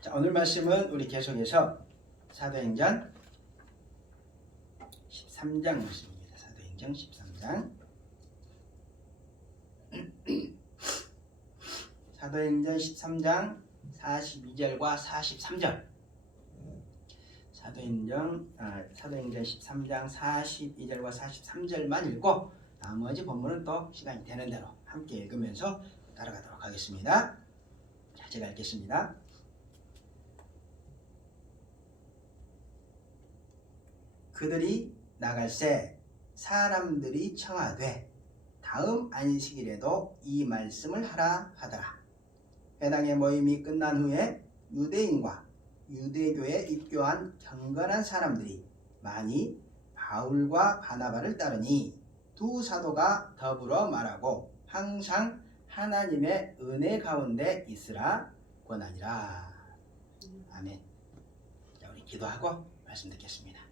자, 오늘 말씀은 우리 계속해서 사도행전 13장 말씀입니다. 사도행전 13장. 사도행전 13장 42절과 43절. 사도행전 13장 42절과 43절만 읽고 나머지 본문은 또 시간이 되는 대로 함께 읽으면서 따라가도록 하겠습니다. 자, 제가 읽겠습니다. 그들이 나갈새 사람들이 청하되 다음 안식일에도 이 말씀을 하라 하더라. 회당의 모임이 끝난 후에 유대인과 유대교에 입교한 경건한 사람들이 많이 바울과 바나바를 따르니 두 사도가 더불어 말하고 항상 하나님의 은혜 가운데 있으라 권하니라. 아멘. 자, 우리 기도하고 말씀 듣겠습니다.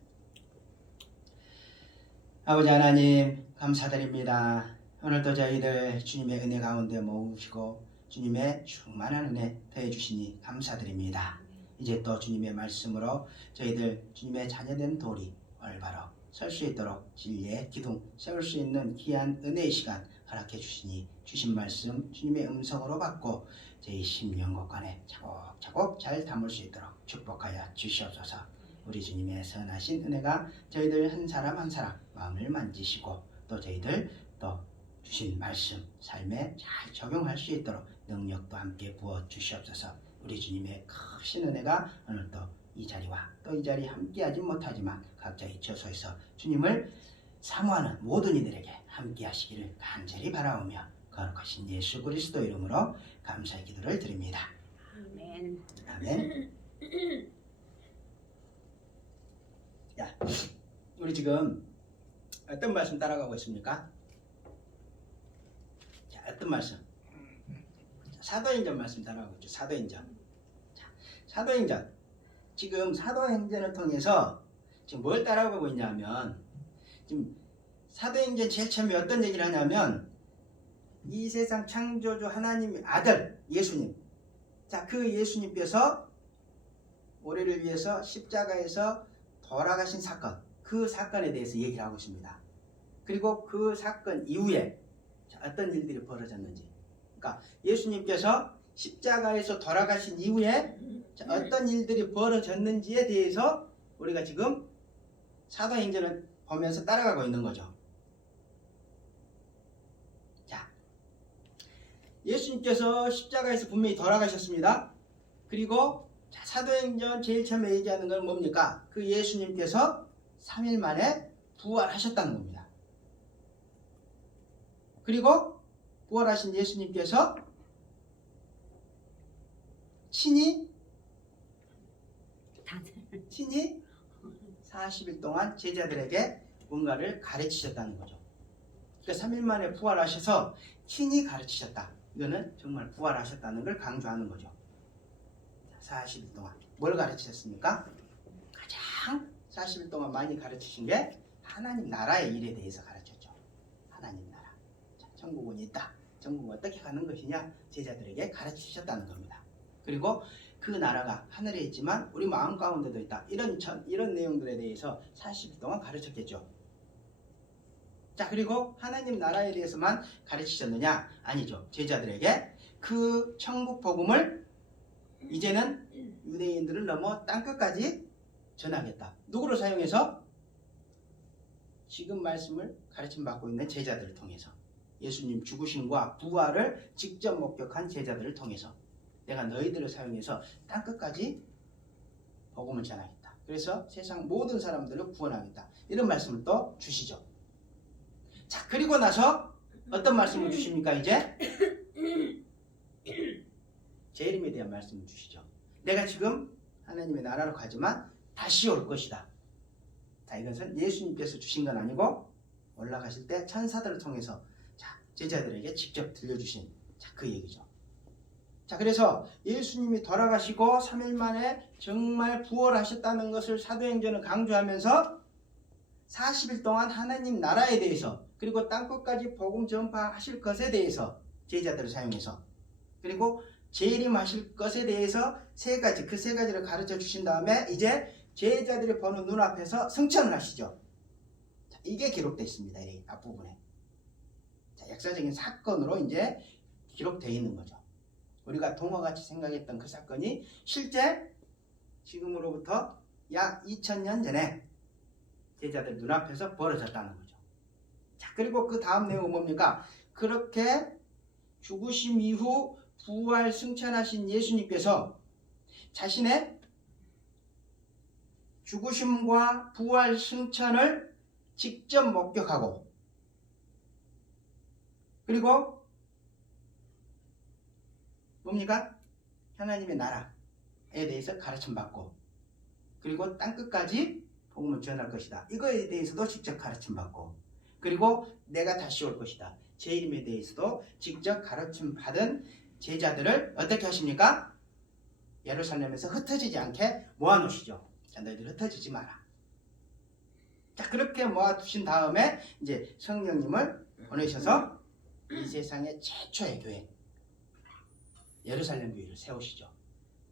아버지 하나님 감사드립니다. 오늘도 저희들 주님의 은혜 가운데 모으시고 주님의 충만한 은혜 더해 주시니 감사드립니다. 이제 또 주님의 말씀으로 저희들 주님의 자녀된 도리 올바로 설 수 있도록 진리의 기둥 세울 수 있는 귀한 은혜의 시간 허락해 주시니 주신 말씀 주님의 음성으로 받고 저희 심령곳간에 차곡차곡 잘 담을 수 있도록 축복하여 주시옵소서. 우리 주님의 선하신 은혜가 저희들 한 사람 한 사람 마음을 만지시고 또 저희들 또 주신 말씀 삶에 잘 적용할 수 있도록 능력도 함께 부어 주시옵소서. 우리 주님의 크신 은혜가 오늘도 이 자리와 또 이 자리 함께하지 못하지만 각자의 처소에서 주님을 사모하는 모든 이들에게 함께하시기를 간절히 바라오며 거룩하신 예수 그리스도 이름으로 감사의 기도를 드립니다. 아멘. 아멘. 야, 우리 지금 어떤 말씀 따라가고 있습니까? 자, 어떤 말씀? 사도행전 말씀 따라가고 있죠. 사도행전. 자, 사도행전. 지금 사도행전을 통해서 지금 뭘 따라가고 있냐면 지금 사도행전 제일 처음에 어떤 얘기를 하냐면 이 세상 창조주 하나님의 아들 예수님. 자, 그 예수님께서 우리를 위해서 십자가에서 돌아가신 사건, 그 사건에 대해서 얘기를 하고 있습니다. 그리고 그 사건 이후에 어떤 일들이 벌어졌는지, 그러니까 예수님께서 십자가에서 돌아가신 이후에 어떤 일들이 벌어졌는지에 대해서 우리가 지금 사도행전을 보면서 따라가고 있는 거죠. 자, 예수님께서 십자가에서 분명히 돌아가셨습니다. 그리고 사도행전 제일 처음에 얘기하는 건 뭡니까? 그 예수님께서 3일 만에 부활하셨다는 겁니다. 그리고 부활하신 예수님께서 친히 40일 동안 제자들에게 뭔가를 가르치셨다는 거죠. 그러니까 3일 만에 부활하셔서 친히 가르치셨다. 이거는 정말 부활하셨다는 걸 강조하는 거죠. 40일 동안 뭘 가르치셨습니까? 가장 40일 동안 많이 가르치신 게 하나님 나라의 일에 대해서 가르쳤죠. 하나님 나라. 자, 천국은 있다. 천국은 어떻게 가는 것이냐 제자들에게 가르치셨다는 겁니다. 그리고 그 나라가 하늘에 있지만 우리 마음 가운데도 있다. 이런 내용들에 대해서 40일 동안 가르쳤겠죠. 자, 그리고 하나님 나라에 대해서만 가르치셨느냐? 아니죠. 제자들에게 그 천국 복음을 이제는 유대인들을 넘어 땅끝까지 전하겠다. 누구를 사용해서? 지금 말씀을 가르침받고 있는 제자들을 통해서. 예수님 죽으심과 부활을 직접 목격한 제자들을 통해서 내가 너희들을 사용해서 땅끝까지 복음을 전하겠다. 그래서 세상 모든 사람들을 구원하겠다. 이런 말씀을 또 주시죠. 자, 그리고 나서 어떤 말씀을 주십니까? 이제 재림에 대한 말씀을 주시죠. 내가 지금 하나님의 나라로 가지만 다시 올 것이다. 자, 이것은 예수님께서 주신 건 아니고 올라가실 때 천사들을 통해서 제자들에게 직접 들려주신 그 얘기죠. 자, 그래서 예수님이 돌아가시고 3일 만에 정말 부활하셨다는 것을 사도행전은 강조하면서 40일 동안 하나님 나라에 대해서 그리고 땅끝까지 복음 전파하실 것에 대해서 제자들을 사용해서 그리고 재림하실 것에 대해서 세 가지, 그 세 가지를 가르쳐 주신 다음에 이제 제자들이 보는 눈앞에서 승천을 하시죠. 자, 이게 기록되어 있습니다. 이 앞부분에. 자, 역사적인 사건으로 이제 기록되어 있는 거죠. 우리가 동화같이 생각했던 그 사건이 실제 지금으로부터 약 2000년 전에 제자들 눈앞에서 벌어졌다는 거죠. 자, 그리고 그 다음 내용은 뭡니까? 그렇게 죽으심 이후 부활 승천하신 예수님께서 자신의 죽으심과 부활 승천을 직접 목격하고 그리고 뭡니까? 하나님의 나라에 대해서 가르침받고 그리고 땅끝까지 복음을 전할 것이다. 이거에 대해서도 직접 가르침받고 그리고 내가 다시 올 것이다. 재림에 대해서도 직접 가르침받은 제자들을 어떻게 하십니까? 예루살렘에서 흩어지지 않게 모아놓으시죠. 자, 너희들 흩어지지 마라. 자, 그렇게 모아두신 다음에 이제 성령님을 보내셔서 이 세상의 최초의 교회 예루살렘 교회를 세우시죠.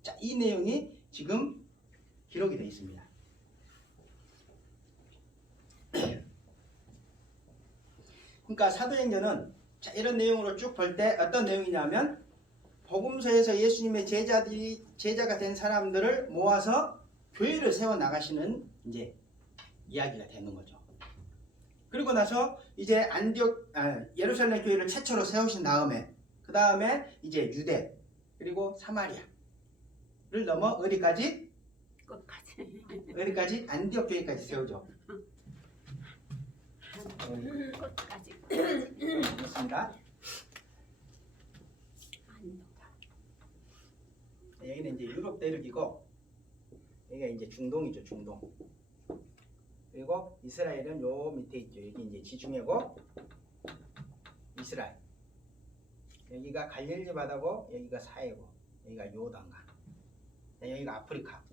자, 이 내용이 지금 기록이 되어 있습니다. 그러니까 사도행전은 자, 이런 내용으로 쭉 볼 때 어떤 내용이냐면 복음서에서 예수님의 제자가 된 사람들을 모아서 교회를 세워 나가시는 이제 이야기가 되는 거죠. 그리고 나서 이제 예루살렘 교회를 최초로 세우신 다음에 그 다음에 이제 유대 그리고 사마리아를 넘어 어디까지? 끝까지. 어디까지? 안디옥 교회까지 세우죠. 끝까지. 그렇습니다. 여기는 이제 유럽 대륙이고 여기가 이제 중동이죠. 중동. 그리고 이스라엘은 요 밑에 있죠. 여기 이제 지중해고 이스라엘. 여기가 갈릴리 바다고 여기가 사해고 여기가 요단강. 여기가 아프리카.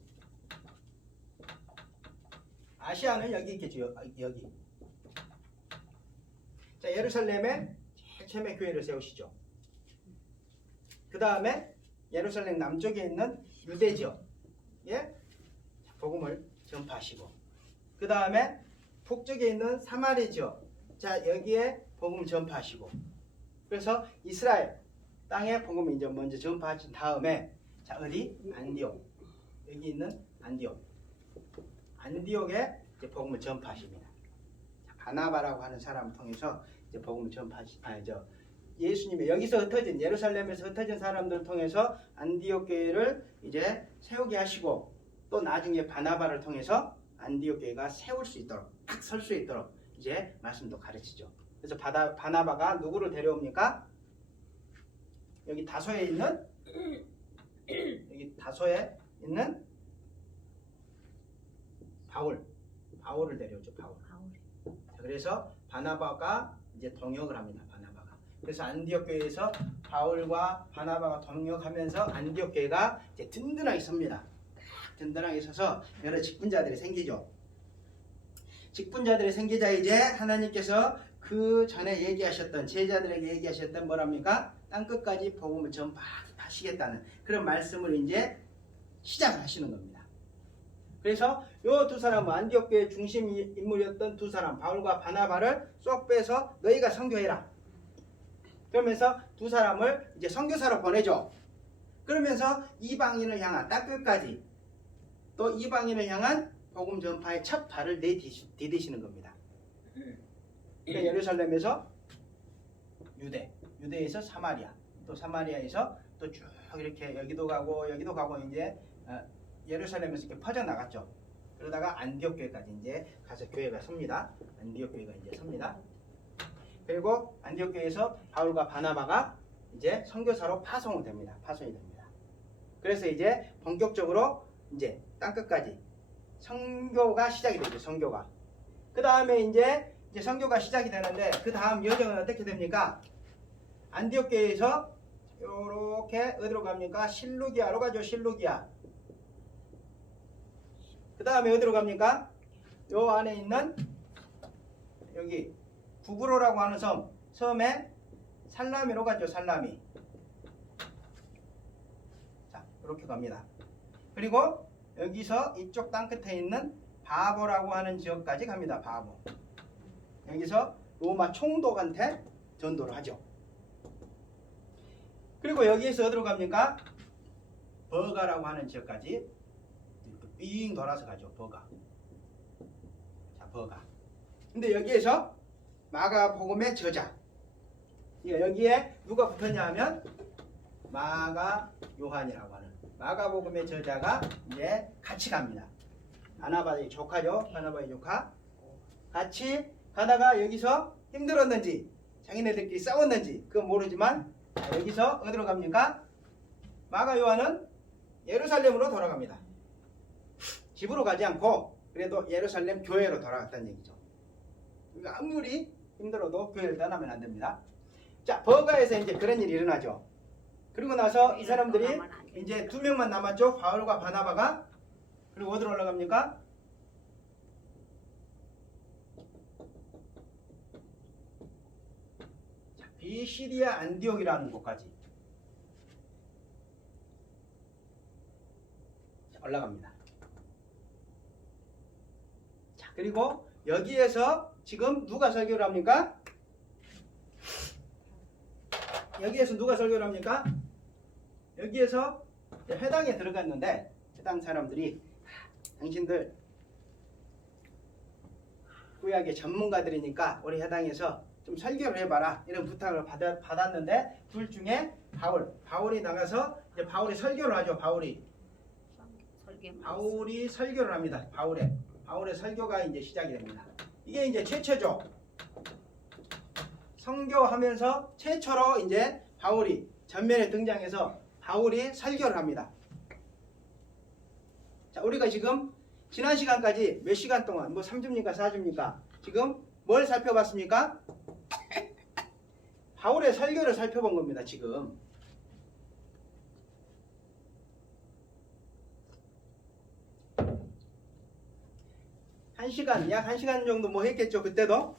아시아는 여기 있겠죠. 여기. 자, 예루살렘에 제일 처음에 교회를 세우시죠. 그 다음에 예루살렘 남쪽에 있는 유대 지역에 복음을 전파하시고 그 다음에 북쪽에 있는 사마리 지역 자 여기에 복음 전파하시고 그래서 이스라엘 땅에 복음을 이제 먼저 전파하신 다음에 자 어디? 안디옥 여기 있는 안디옥에 이제 복음을 전파하십니다. 자, 바나바라고 하는 사람을 통해서 이제 복음을 예수님의 여기서 흩어진 예루살렘에서 흩어진 사람들을 통해서 안디옥 교회를 이제 세우게 하시고 또 나중에 바나바를 통해서 안디옥 교회가 세울 수 있도록 딱 설 수 있도록 이제 말씀도 가르치죠. 그래서 바나바가 누구를 데려옵니까? 여기 다소에 있는 바울을 데려오죠. 바울. 자, 그래서 바나바가 이제 동역을 합니다. 그래서 안디옥 교회에서 바울과 바나바가 동역하면서 안디옥 교회가 이제 든든하게 섭니다. 든든하게 서서 여러 직분자들이 생기죠. 직분자들이 생기자 이제 하나님께서 그 전에 얘기하셨던 제자들에게 얘기하셨던 뭐랍니까? 땅끝까지 복음을 전파하시겠다는 그런 말씀을 이제 시작을 하시는 겁니다. 그래서 요 두 사람은 안디옥 교회 중심 인물이었던 두 사람 바울과 바나바를 쏙 빼서 너희가 선교해라. 그러면서 두 사람을 이제 선교사로 보내죠. 그러면서 이방인을 향한 땅끝까지 또 이방인을 향한 복음 전파의 첫 발을 내디디시는 겁니다. 그러니까 예루살렘에서 유대에서 사마리아, 또 사마리아에서 또 쭉 이렇게 여기도 가고 이제 예루살렘에서 이렇게 퍼져 나갔죠. 그러다가 안디옥 교회까지 이제 가서 교회가 섭니다. 안디옥 교회가 이제 섭니다. 그리고 안디옥 교회에서 바울과 바나바가 이제 선교사로 파송이 됩니다. 그래서 이제 본격적으로 이제 땅끝까지 선교가 시작이 되죠. 선교가. 그 다음에 이제 선교가 시작이 되는데 그 다음 여정은 어떻게 됩니까? 안디옥 교회에서 요렇게 어디로 갑니까? 실루기아로 가죠. 실루기아. 그 다음에 어디로 갑니까? 요 안에 있는 여기 구브로라고 하는 섬에 살라미로 가죠. 살라미. 이렇게 갑니다. 그리고 여기서 이쪽 땅 끝에 있는 바보라고 하는 지역까지 갑니다. 바보. 여기서 로마 총독한테 전도를 하죠. 그리고 여기에서 어디로 갑니까? 버가라고 하는 지역까지 이렇게 삥 돌아서 가죠. 버가. 자, 버가. 근데 여기에서 마가복음의 저자. 여기에 누가 붙었냐 하면 마가 요한이라고 하는 마가복음의 저자가 이제 같이 갑니다. 바나바의 조카죠. 바나바의 조카. 같이 가다가 여기서 힘들었는지 자기네들끼리 싸웠는지 그건 모르지만 여기서 어디로 갑니까? 마가 요한은 예루살렘으로 돌아갑니다. 집으로 가지 않고 그래도 예루살렘 교회로 돌아갔다는 얘기죠. 그러니까 아무리 힘들어도 교회를 떠나면 안 됩니다. 자, 버가에서 이제 그런 일이 일어나죠. 그리고 나서 이 사람들이 이제 2명만 남았죠. 바울과 바나바가. 그리고 어디로 올라갑니까? 자, 비시디아 안디옥이라는 곳까지 자, 올라갑니다. 자, 그리고 여기에서 지금 누가 설교를 합니까? 여기에서 누가 설교를 합니까? 여기에서 회당에 들어갔는데 해당 사람들이 당신들 구약의 전문가들이니까 우리 해당에서 좀 설교를 해봐라 이런 부탁을 받았는데 둘 중에 바울이 나가서 이제 바울이 설교를 하죠. 바울이 설교를 합니다. 바울의 설교가 이제 시작이 됩니다. 이게 이제 최초죠. 선교하면서 최초로 이제 바울이 전면에 등장해서 바울이 설교를 합니다. 자, 우리가 지금 지난 시간까지 몇 시간 동안 뭐 3주입니까 4주입니까? 지금 뭘 살펴봤습니까? 바울의 설교를 살펴본 겁니다. 지금. 약 1시간 정도 뭐 했겠죠. 그때도.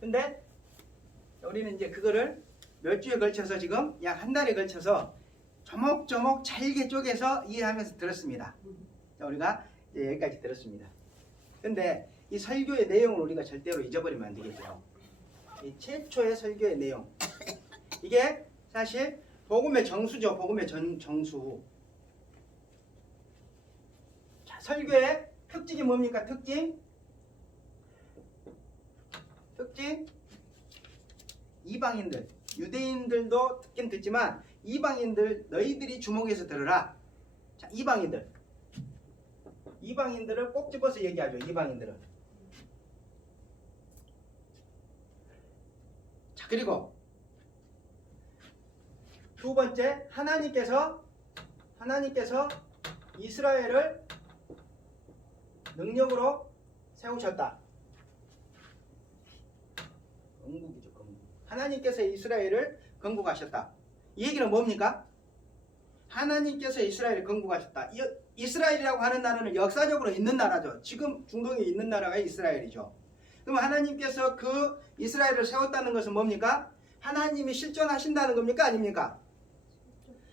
근데 우리는 이제 그거를 몇 주에 걸쳐서 지금 약 한 달에 걸쳐서 조목조목 잘게 쪼개서 이해하면서 들었습니다. 자, 우리가 이제 여기까지 들었습니다. 근데 이 설교의 내용을 우리가 절대로 잊어버리면 안 되겠죠. 이 최초의 설교의 내용. 이게 사실 복음의 정수죠. 복음의 정수. 자, 설교의 특징이 뭡니까? 특징 이방인들, 유대인들도 듣긴 듣지만 이방인들 너희들이 주목해서 들으라. 자, 이방인들을 꼭 집어서 얘기하죠. 이방인들은. 자, 그리고 두 번째, 하나님께서 이스라엘을 능력으로 세우셨다. 건국이죠. 건국. 하나님께서 이스라엘을 건국하셨다. 이 얘기는 뭡니까? 하나님께서 이스라엘을 건국하셨다. 이스라엘이라고 하는 나라는 역사적으로 있는 나라죠. 지금 중동에 있는 나라가 이스라엘이죠. 그럼 하나님께서 그 이스라엘을 세웠다는 것은 뭡니까? 하나님이 실존하신다는 겁니까? 아닙니까?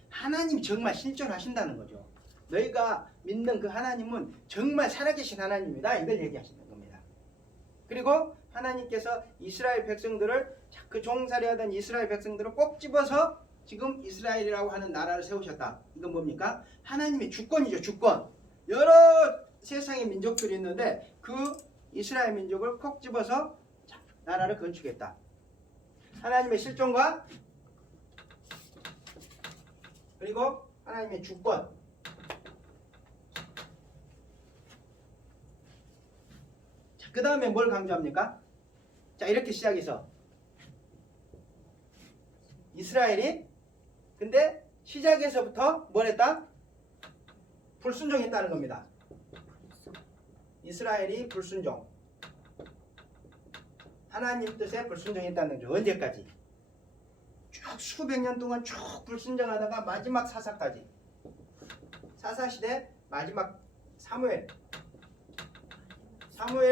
하나님이 정말 실존하신다는 거죠. 너희가 믿는 그 하나님은 정말 살아계신 하나님이다. 이걸 얘기하시는 겁니다. 그리고 하나님께서 이스라엘 백성들을 그 종살이하던 이스라엘 백성들을 꼭 집어서 지금 이스라엘이라고 하는 나라를 세우셨다. 이건 뭡니까? 하나님의 주권이죠. 주권. 여러 세상의 민족들이 있는데 그 이스라엘 민족을 콕 집어서 나라를 건축했다. 하나님의 실존과 그리고 하나님의 주권. 자, 그 다음에 뭘 강조합니까? 자, 이렇게 시작해서 이스라엘이 근데 시작에서부터 뭘 했다? 불순종했다는 겁니다. 이스라엘이 불순종. 하나님 뜻에 불순종했다는 거죠. 언제까지? 쭉 수백 년 동안 쭉 불순종하다가 마지막 사사까지. 사사시대 마지막 사무엘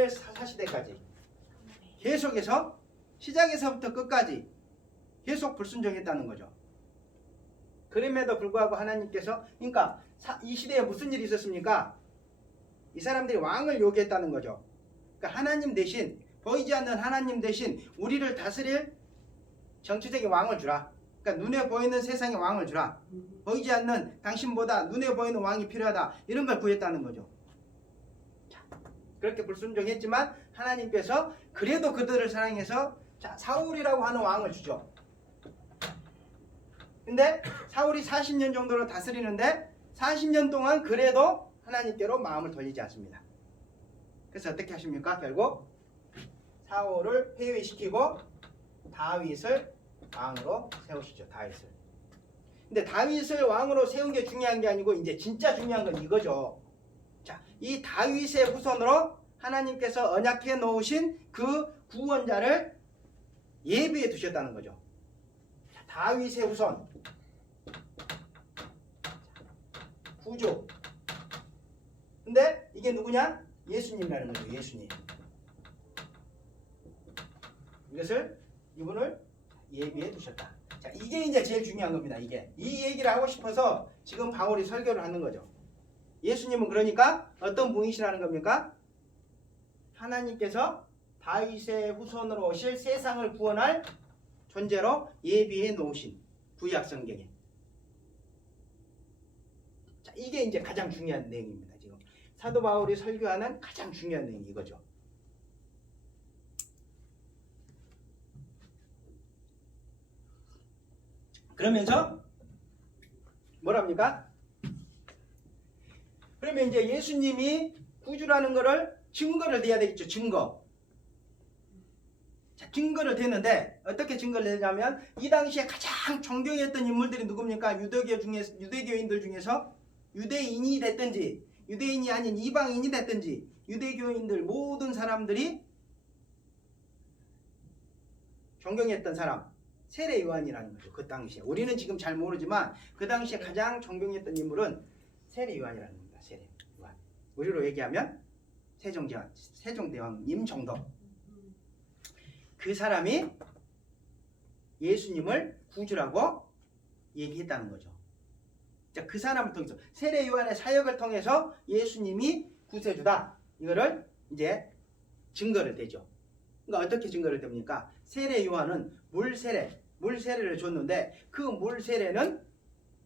사사시대까지 계속해서 시작에서부터 끝까지 계속 불순종했다는 거죠. 그럼에도 불구하고 하나님께서, 그러니까 이 시대에 무슨 일이 있었습니까? 이 사람들이 왕을 요구했다는 거죠. 그러니까 하나님 대신, 보이지 않는 하나님 대신 우리를 다스릴 정치적인 왕을 주라. 그러니까 눈에 보이는 세상의 왕을 주라. 보이지 않는 당신보다 눈에 보이는 왕이 필요하다. 이런 걸 구했다는 거죠. 자, 그렇게 불순종했지만 하나님께서 그래도 그들을 사랑해서 자, 사울이라고 하는 왕을 주죠. 근데 사울이 40년 정도로 다스리는데 40년 동안 그래도 하나님께로 마음을 돌리지 않습니다. 그래서 어떻게 하십니까? 결국 사울을 폐위시키고 다윗을 왕으로 세우시죠. 다윗을. 근데 다윗을 왕으로 세운 게 중요한 게 아니고 이제 진짜 중요한 건 이거죠. 자, 이 다윗의 후손으로 하나님께서 언약해 놓으신 그 구원자를 예비해 두셨다는 거죠. 자, 다윗의 후손 구주. 근데 이게 누구냐? 예수님이라는 거죠. 예수님. 이것을 이분을 예비해 두셨다. 자, 이게 이제 제일 중요한 겁니다. 이게 이 얘기를 하고 싶어서 지금 바울이 설교를 하는 거죠. 예수님은 그러니까 어떤 분이시라는 겁니까? 하나님께서 다윗의 후손으로 오실 세상을 구원할 존재로 예비해 놓으신 구약 성경에. 자, 이게 이제 가장 중요한 내용입니다. 지금 사도 바울이 설교하는 가장 중요한 내용이 이거죠. 그러면서 뭐랍니까? 그러면 이제 예수님이 구주라는 거를 증거를 대야 되겠죠. 증거. 자, 증거를 대는데 어떻게 증거를 대냐면 이 당시에 가장 존경했던 인물들이 누굽니까? 유대교인들 중에서 유대인이 됐든지 유대인이 아닌 이방인이 됐든지 유대교인들 모든 사람들이 존경했던 사람 세례 요한이라는 거죠. 그 당시에 우리는 지금 잘 모르지만 그 당시에 가장 존경했던 인물은 세례 요한이라는 겁니다. 세례 요한. 우리로 얘기하면 세종대왕님 정도. 그 사람이 예수님을 구주라고 얘기했다는 거죠. 자, 그 사람을 통해서 세례 요한의 사역을 통해서 예수님이 구세주다. 이거를 이제 증거를 대죠. 그러니까 어떻게 증거를 댑니까? 세례 요한은 물세례를 줬는데 그 물세례는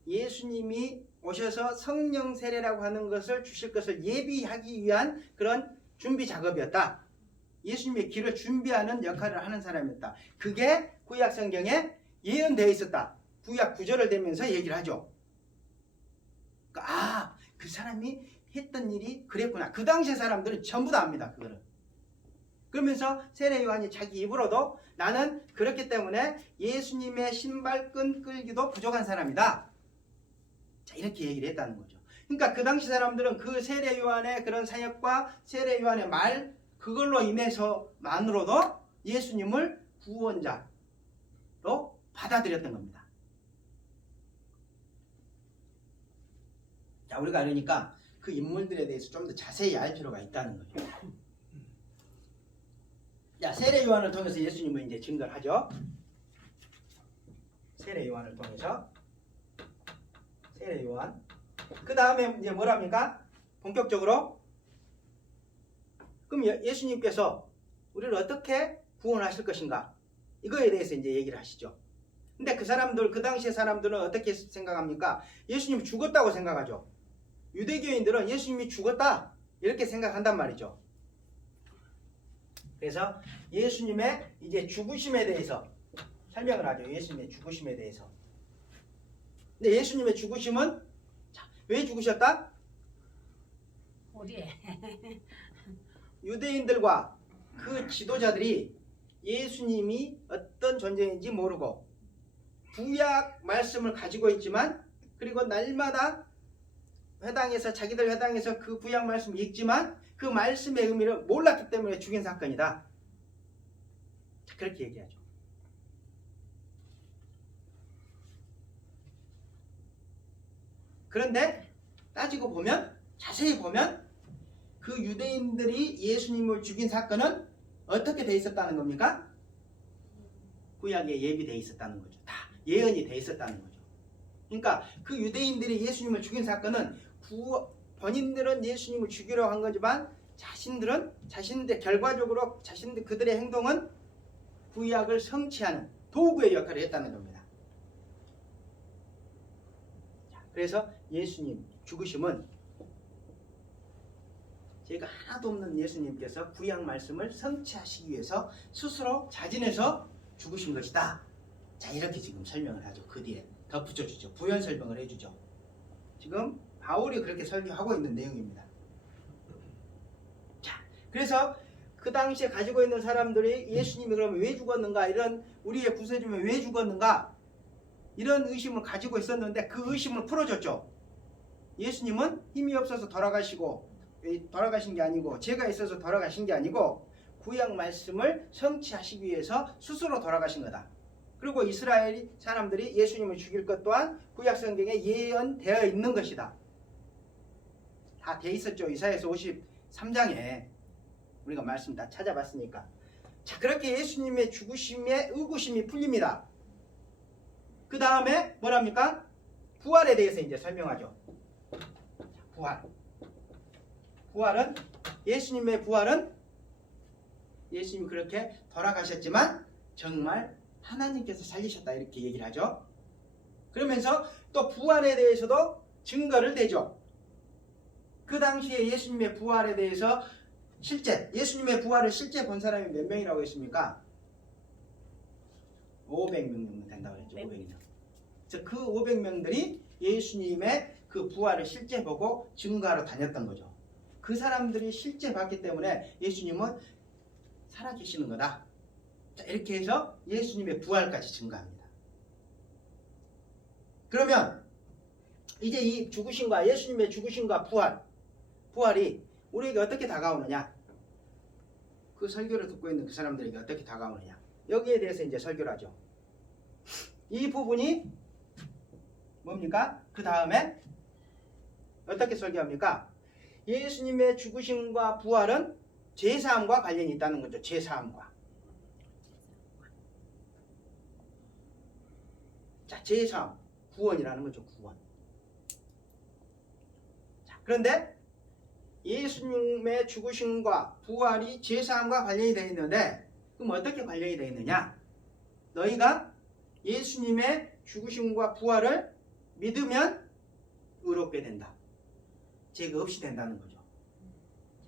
예수님이 오셔서 성령 세례라고 하는 것을 주실 것을 예비하기 위한 그런 준비 작업이었다. 예수님의 길을 준비하는 역할을 하는 사람이었다. 그게 구약 성경에 예언되어 있었다. 구약 구절을 대면서 얘기를 하죠. 그러니까 그 사람이 했던 일이 그랬구나. 그 당시의 사람들은 전부 다 압니다. 그거를. 그러면서 세례 요한이 자기 입으로도 나는 그렇기 때문에 예수님의 신발끈 끌기도 부족한 사람이다. 자, 이렇게 얘기를 했다는 거죠. 그러니까 그 당시 사람들은 그 세례 요한의 그런 사역과 세례 요한의 말 그걸로 인해서만으로도 예수님을 구원자로 받아들였던 겁니다. 자, 우리가 그러니까 그 인물들에 대해서 좀 더 자세히 알 필요가 있다는 거죠. 자, 세례 요한을 통해서 예수님은 이제 증거를 하죠. 세례 요한을 통해서 세례 요한. 그 다음에 이제 뭐랍니까? 본격적으로 그럼 예수님께서 우리를 어떻게 구원하실 것인가? 이거에 대해서 이제 얘기를 하시죠. 근데 그 사람들, 그 당시의 사람들은 어떻게 생각합니까? 예수님이 죽었다고 생각하죠. 유대교인들은 예수님이 죽었다 이렇게 생각한단 말이죠. 그래서 예수님의 이제 죽으심에 대해서 설명을 하죠. 예수님의 죽으심에 대해서. 근데 예수님의 죽으심은 왜 죽으셨다? 우리의 유대인들과 그 지도자들이 예수님이 어떤 존재인지 모르고 구약 말씀을 가지고 있지만 그리고 날마다 회당에서 자기들 회당에서 그 구약 말씀을 읽지만 그 말씀의 의미를 몰랐기 때문에 죽인 사건이다. 그렇게 얘기하죠. 그런데 따지고 보면 자세히 보면 그 유대인들이 예수님을 죽인 사건은 어떻게 돼 있었다는 겁니까? 구약에 예비되어 있었다는 거죠. 다 예언이 되어 있었다는 거죠. 그러니까 그 유대인들이 예수님을 죽인 사건은 본인들은 예수님을 죽이려고 한 거지만 자신들 결과적으로 그들의 행동은 구약을 성취하는 도구의 역할을 했다는 겁니다. 그래서 예수님 죽으심은 죄가 하나도 없는 예수님께서 구약 말씀을 성취하시기 위해서 스스로 자진해서 죽으신 것이다. 자, 이렇게 지금 설명을 하죠. 그 뒤에 덧붙여주죠. 부연 설명을 해주죠. 지금 바울이 그렇게 설교하고 있는 내용입니다. 자, 그래서 그 당시에 가지고 있는 사람들이 예수님이 그러면 왜 죽었는가, 이런 우리의 구세주면 왜 죽었는가, 이런 의심을 가지고 있었는데 그 의심을 풀어줬죠. 예수님은 힘이 없어서 돌아가신 게 아니고, 죄가 있어서 돌아가신 게 아니고 구약 말씀을 성취하시기 위해서 스스로 돌아가신 거다. 그리고 이스라엘 사람들이 예수님을 죽일 것 또한 구약 성경에 예언되어 있는 것이다. 다 돼 있었죠. 이사야서 53장에 우리가 말씀 다 찾아봤으니까. 자, 그렇게 예수님의 죽으심에 의구심이 풀립니다. 그 다음에 뭐랍니까? 부활에 대해서 이제 설명하죠. 부활은 예수님의 부활은 예수님이 그렇게 돌아가셨지만 정말 하나님께서 살리셨다, 이렇게 얘기를 하죠. 그러면서 또 부활에 대해서도 증거를 대죠. 그 당시에 예수님의 부활에 대해서 예수님의 부활을 실제 본 사람이 몇 명이라고 했습니까? 500명 정도 된다고 했죠. 500명. 그래서 그 500명들이 예수님의 그 부활을 실제 보고 증거하러 다녔던 거죠. 그 사람들이 실제 봤기 때문에 예수님은 살아계시는 거다. 자, 이렇게 해서 예수님의 부활까지 증거합니다. 그러면 이제 이 죽으심과 예수님의 죽으심과 부활이 우리에게 어떻게 다가오느냐, 그 설교를 듣고 있는 그 사람들에게 어떻게 다가오느냐, 여기에 대해서 이제 설교를 하죠. 이 부분이 뭡니까? 그 다음에 어떻게 설교합니까? 예수님의 죽으심과 부활은 죄사함과 관련이 있다는 거죠. 죄사함과. 자, 죄사함, 구원이라는 거죠. 구원. 자, 그런데 예수님의 죽으심과 부활이 죄사함과 관련이 되어 있는데, 그럼 어떻게 관련이 되어 있느냐? 너희가 예수님의 죽으심과 부활을 믿으면 의롭게 된다. 죄가 없이 된다는 거죠.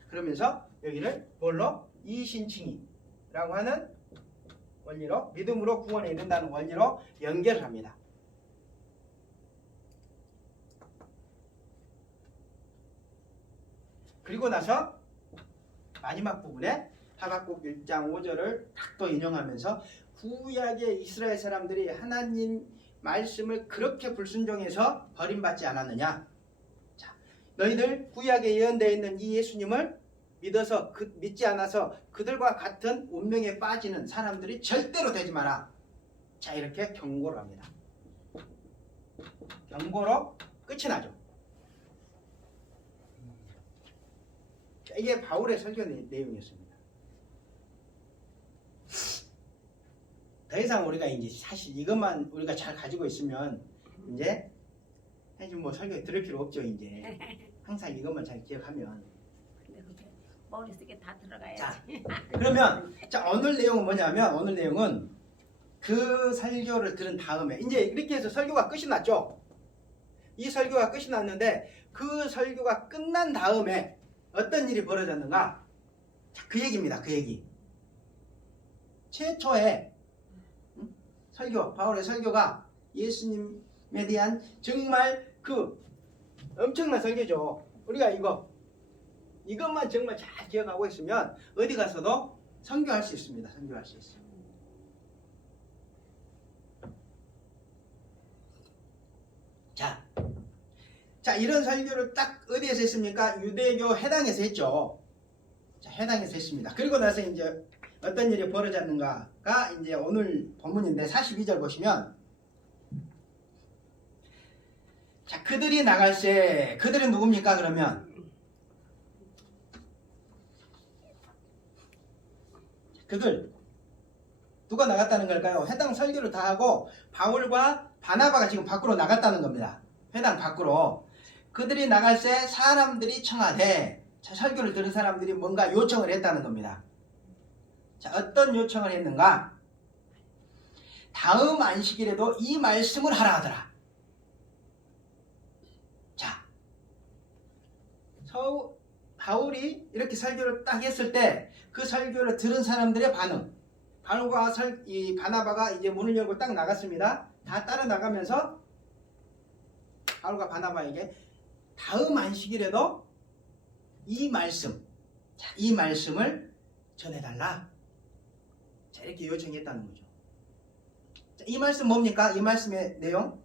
그러면서 여기를 뭘로? 이신칭의라고 하는 원리로, 믿음으로 구원에 이른다는 원리로 연결을 합니다. 그리고 나서 마지막 부분에 하박국 1장 5절을 딱 또 인용하면서 구약의 이스라엘 사람들이 하나님 말씀을 그렇게 불순종해서 버림받지 않았느냐. 자, 너희들 구약에 예언되어 있는 이 예수님을 믿지 않아서 그들과 같은 운명에 빠지는 사람들이 절대로 되지 마라. 자, 이렇게 경고를 합니다. 경고로 끝이 나죠. 자, 이게 바울의 설교 내용이었습니다. 더 이상 우리가 이제 사실 이것만 우리가 잘 가지고 있으면 이제 뭐 설교 들을 필요 없죠. 이제 항상 이것만 잘 기억하면. 근데 그게 머릿속에 다 들어가야지. 자, 그러면 오늘 내용은 뭐냐면, 오늘 내용은 그 설교를 들은 다음에 이제 이렇게 해서 설교가 끝이 났죠. 이 설교가 끝이 났는데 그 설교가 끝난 다음에 어떤 일이 벌어졌는가? 자, 그 얘기입니다. 그 얘기. 최초의 설교, 바울의 설교가 예수님에 대한 정말 그 엄청난 설교죠. 우리가 이것만 정말 잘 기억하고 있으면 어디 가서도 선교할 수 있습니다. 선교할 수 있어요. 자, 이런 설교를 딱 어디에서 했습니까? 유대교 회당에서 했죠. 자, 회당에서 했습니다. 그리고 나서 이제 어떤 일이 벌어졌는가가 이제 오늘 본문인데 42절 보시면, 자, 그들이 나갈새, 그들은 누굽니까? 그러면 그들 누가 나갔다는 걸까요? 회당 설교를 다 하고 바울과 바나바가 지금 밖으로 나갔다는 겁니다. 회당 밖으로. 그들이 나갈 때 사람들이 청하되, 자, 설교를 들은 사람들이 뭔가 요청을 했다는 겁니다. 자, 어떤 요청을 했는가? 다음 안식일에도 이 말씀을 하라 하더라. 자, 바울이 이렇게 설교를 딱 했을 때 그 설교를 들은 사람들의 반응, 바울과 이 바나바가 이제 문을 열고 딱 나갔습니다. 다 따라 나가면서 바울과 바나바에게 다음 안식일에도 이 말씀, 자, 이 말씀을 전해달라. 자, 이렇게 요청했다는 거죠. 자, 이 말씀 뭡니까? 이 말씀의 내용.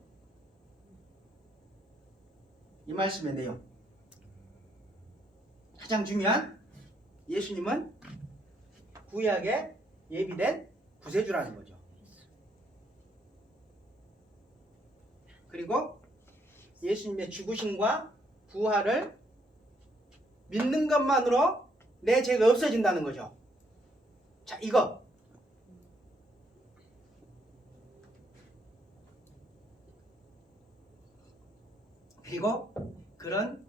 이 말씀의 내용. 가장 중요한, 예수님은 구약에 예비된 구세주라는 거죠. 그리고 예수님의 죽으심과 부활을 믿는 것만으로 내 죄가 없어진다는 거죠. 자, 이거. 그리고 그런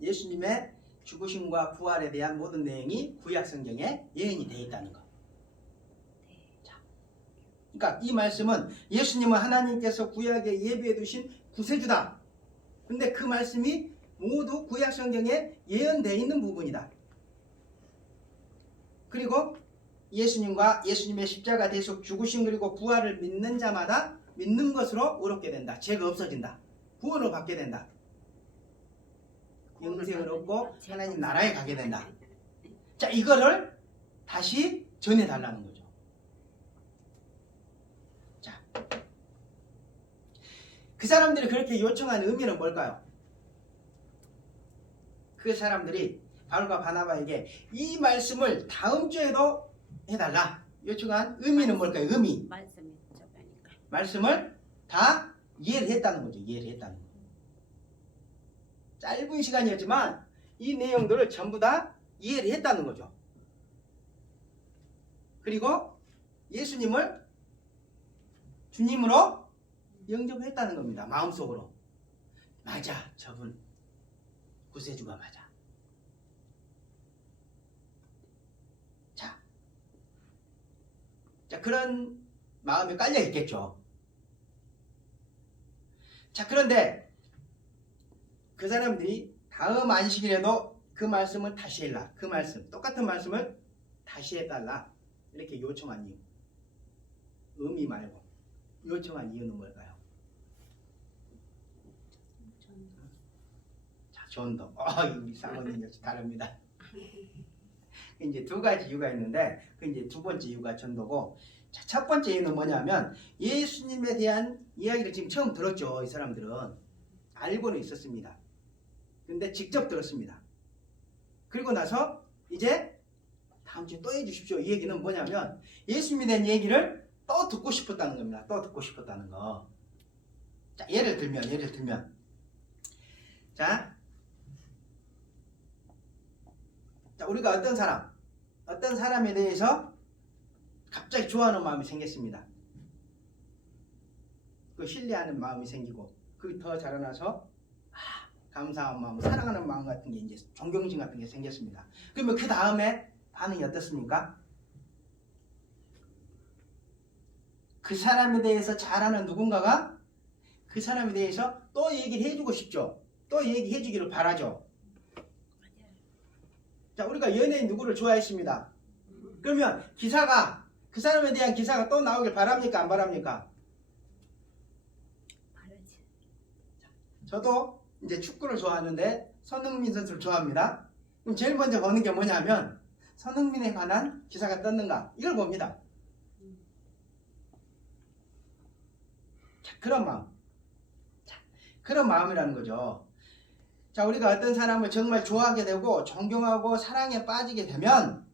예수님의 죽으심과 부활에 대한 모든 내용이 구약 성경에 예언이 되어 있다는 것. 자, 그러니까 이 말씀은 예수님은 하나님께서 구약에 예비해 두신 구세주다. 근데 그 말씀이 모두 구약 성경에 예언되어 있는 부분이다. 그리고 예수님과 예수님의 십자가 대속 죽으심 그리고 부활을 믿는 자마다 믿는 것으로 의롭게 된다. 죄가 없어진다. 구원을 받게 된다. 영생을 얻고 하나님 나라에 가게 된다. 자, 이거를 다시 전해달라는 거죠. 자, 그 사람들이 그렇게 요청한 의미는 뭘까요? 그 사람들이 바울과 바나바에게 이 말씀을 다음 주에도 해달라 요청한 의미는 뭘까요? 의미. 말씀이 저거니까. 말씀을 다 이해를 했다는 거죠. 이해를 했다는 거죠. 짧은 시간이었지만 이 내용들을 전부 다 이해를 했다는 거죠. 그리고 예수님을 주님으로 영접했다는 겁니다. 마음속으로. 맞아, 저분 구세주가 맞아. 자, 그런 마음이 깔려 있겠죠. 자, 그런데 그 사람들이 다음 안식일에도 그 말씀을 다시 해라. 그 말씀, 똑같은 말씀을 다시 해달라. 이렇게 요청한 이유. 의미 말고 요청한 이유는 뭘까요? 자, 전도. 우리 사모님 역시 다릅니다. 이제 두 가지 이유가 있는데 그 이제 두 번째 이유가 전도고, 자, 첫 번째 이유는 뭐냐면 예수님에 대한 이야기를 지금 처음 들었죠. 이 사람들은 알고는 있었습니다. 근데 직접 들었습니다. 그리고 나서 이제 다음 주에 또 해주십시오. 이 얘기는 뭐냐면 예수님에 대한 얘기를 또 듣고 싶었다는 겁니다. 또 듣고 싶었다는 거. 자, 예를 들면 자, 우리가 어떤 사람에 대해서 갑자기 좋아하는 마음이 생겼습니다. 그 신뢰하는 마음이 생기고 그 더 자라나서 감사한 마음, 사랑하는 마음 같은 게 이제 존경심 같은 게 생겼습니다. 그러면 그 다음에 반응이 어떻습니까? 그 사람에 대해서 잘 아는 누군가가 그 사람에 대해서 또 얘기를 해주고 싶죠. 또 얘기해 주기를 바라죠. 자, 우리가 연예인 누구를 좋아했습니다. 그러면 기사가, 그 사람에 대한 기사가 또 나오길 바랍니까? 안 바랍니까? 바라지. 저도 이제 축구를 좋아하는데 손흥민 선수를 좋아합니다. 그럼 제일 먼저 보는 게 뭐냐면 손흥민에 관한 기사가 떴는가 이걸 봅니다. 자, 그런 마음. 자, 그런 마음이라는 거죠. 자, 우리가 어떤 사람을 정말 좋아하게 되고 존경하고 사랑에 빠지게 되면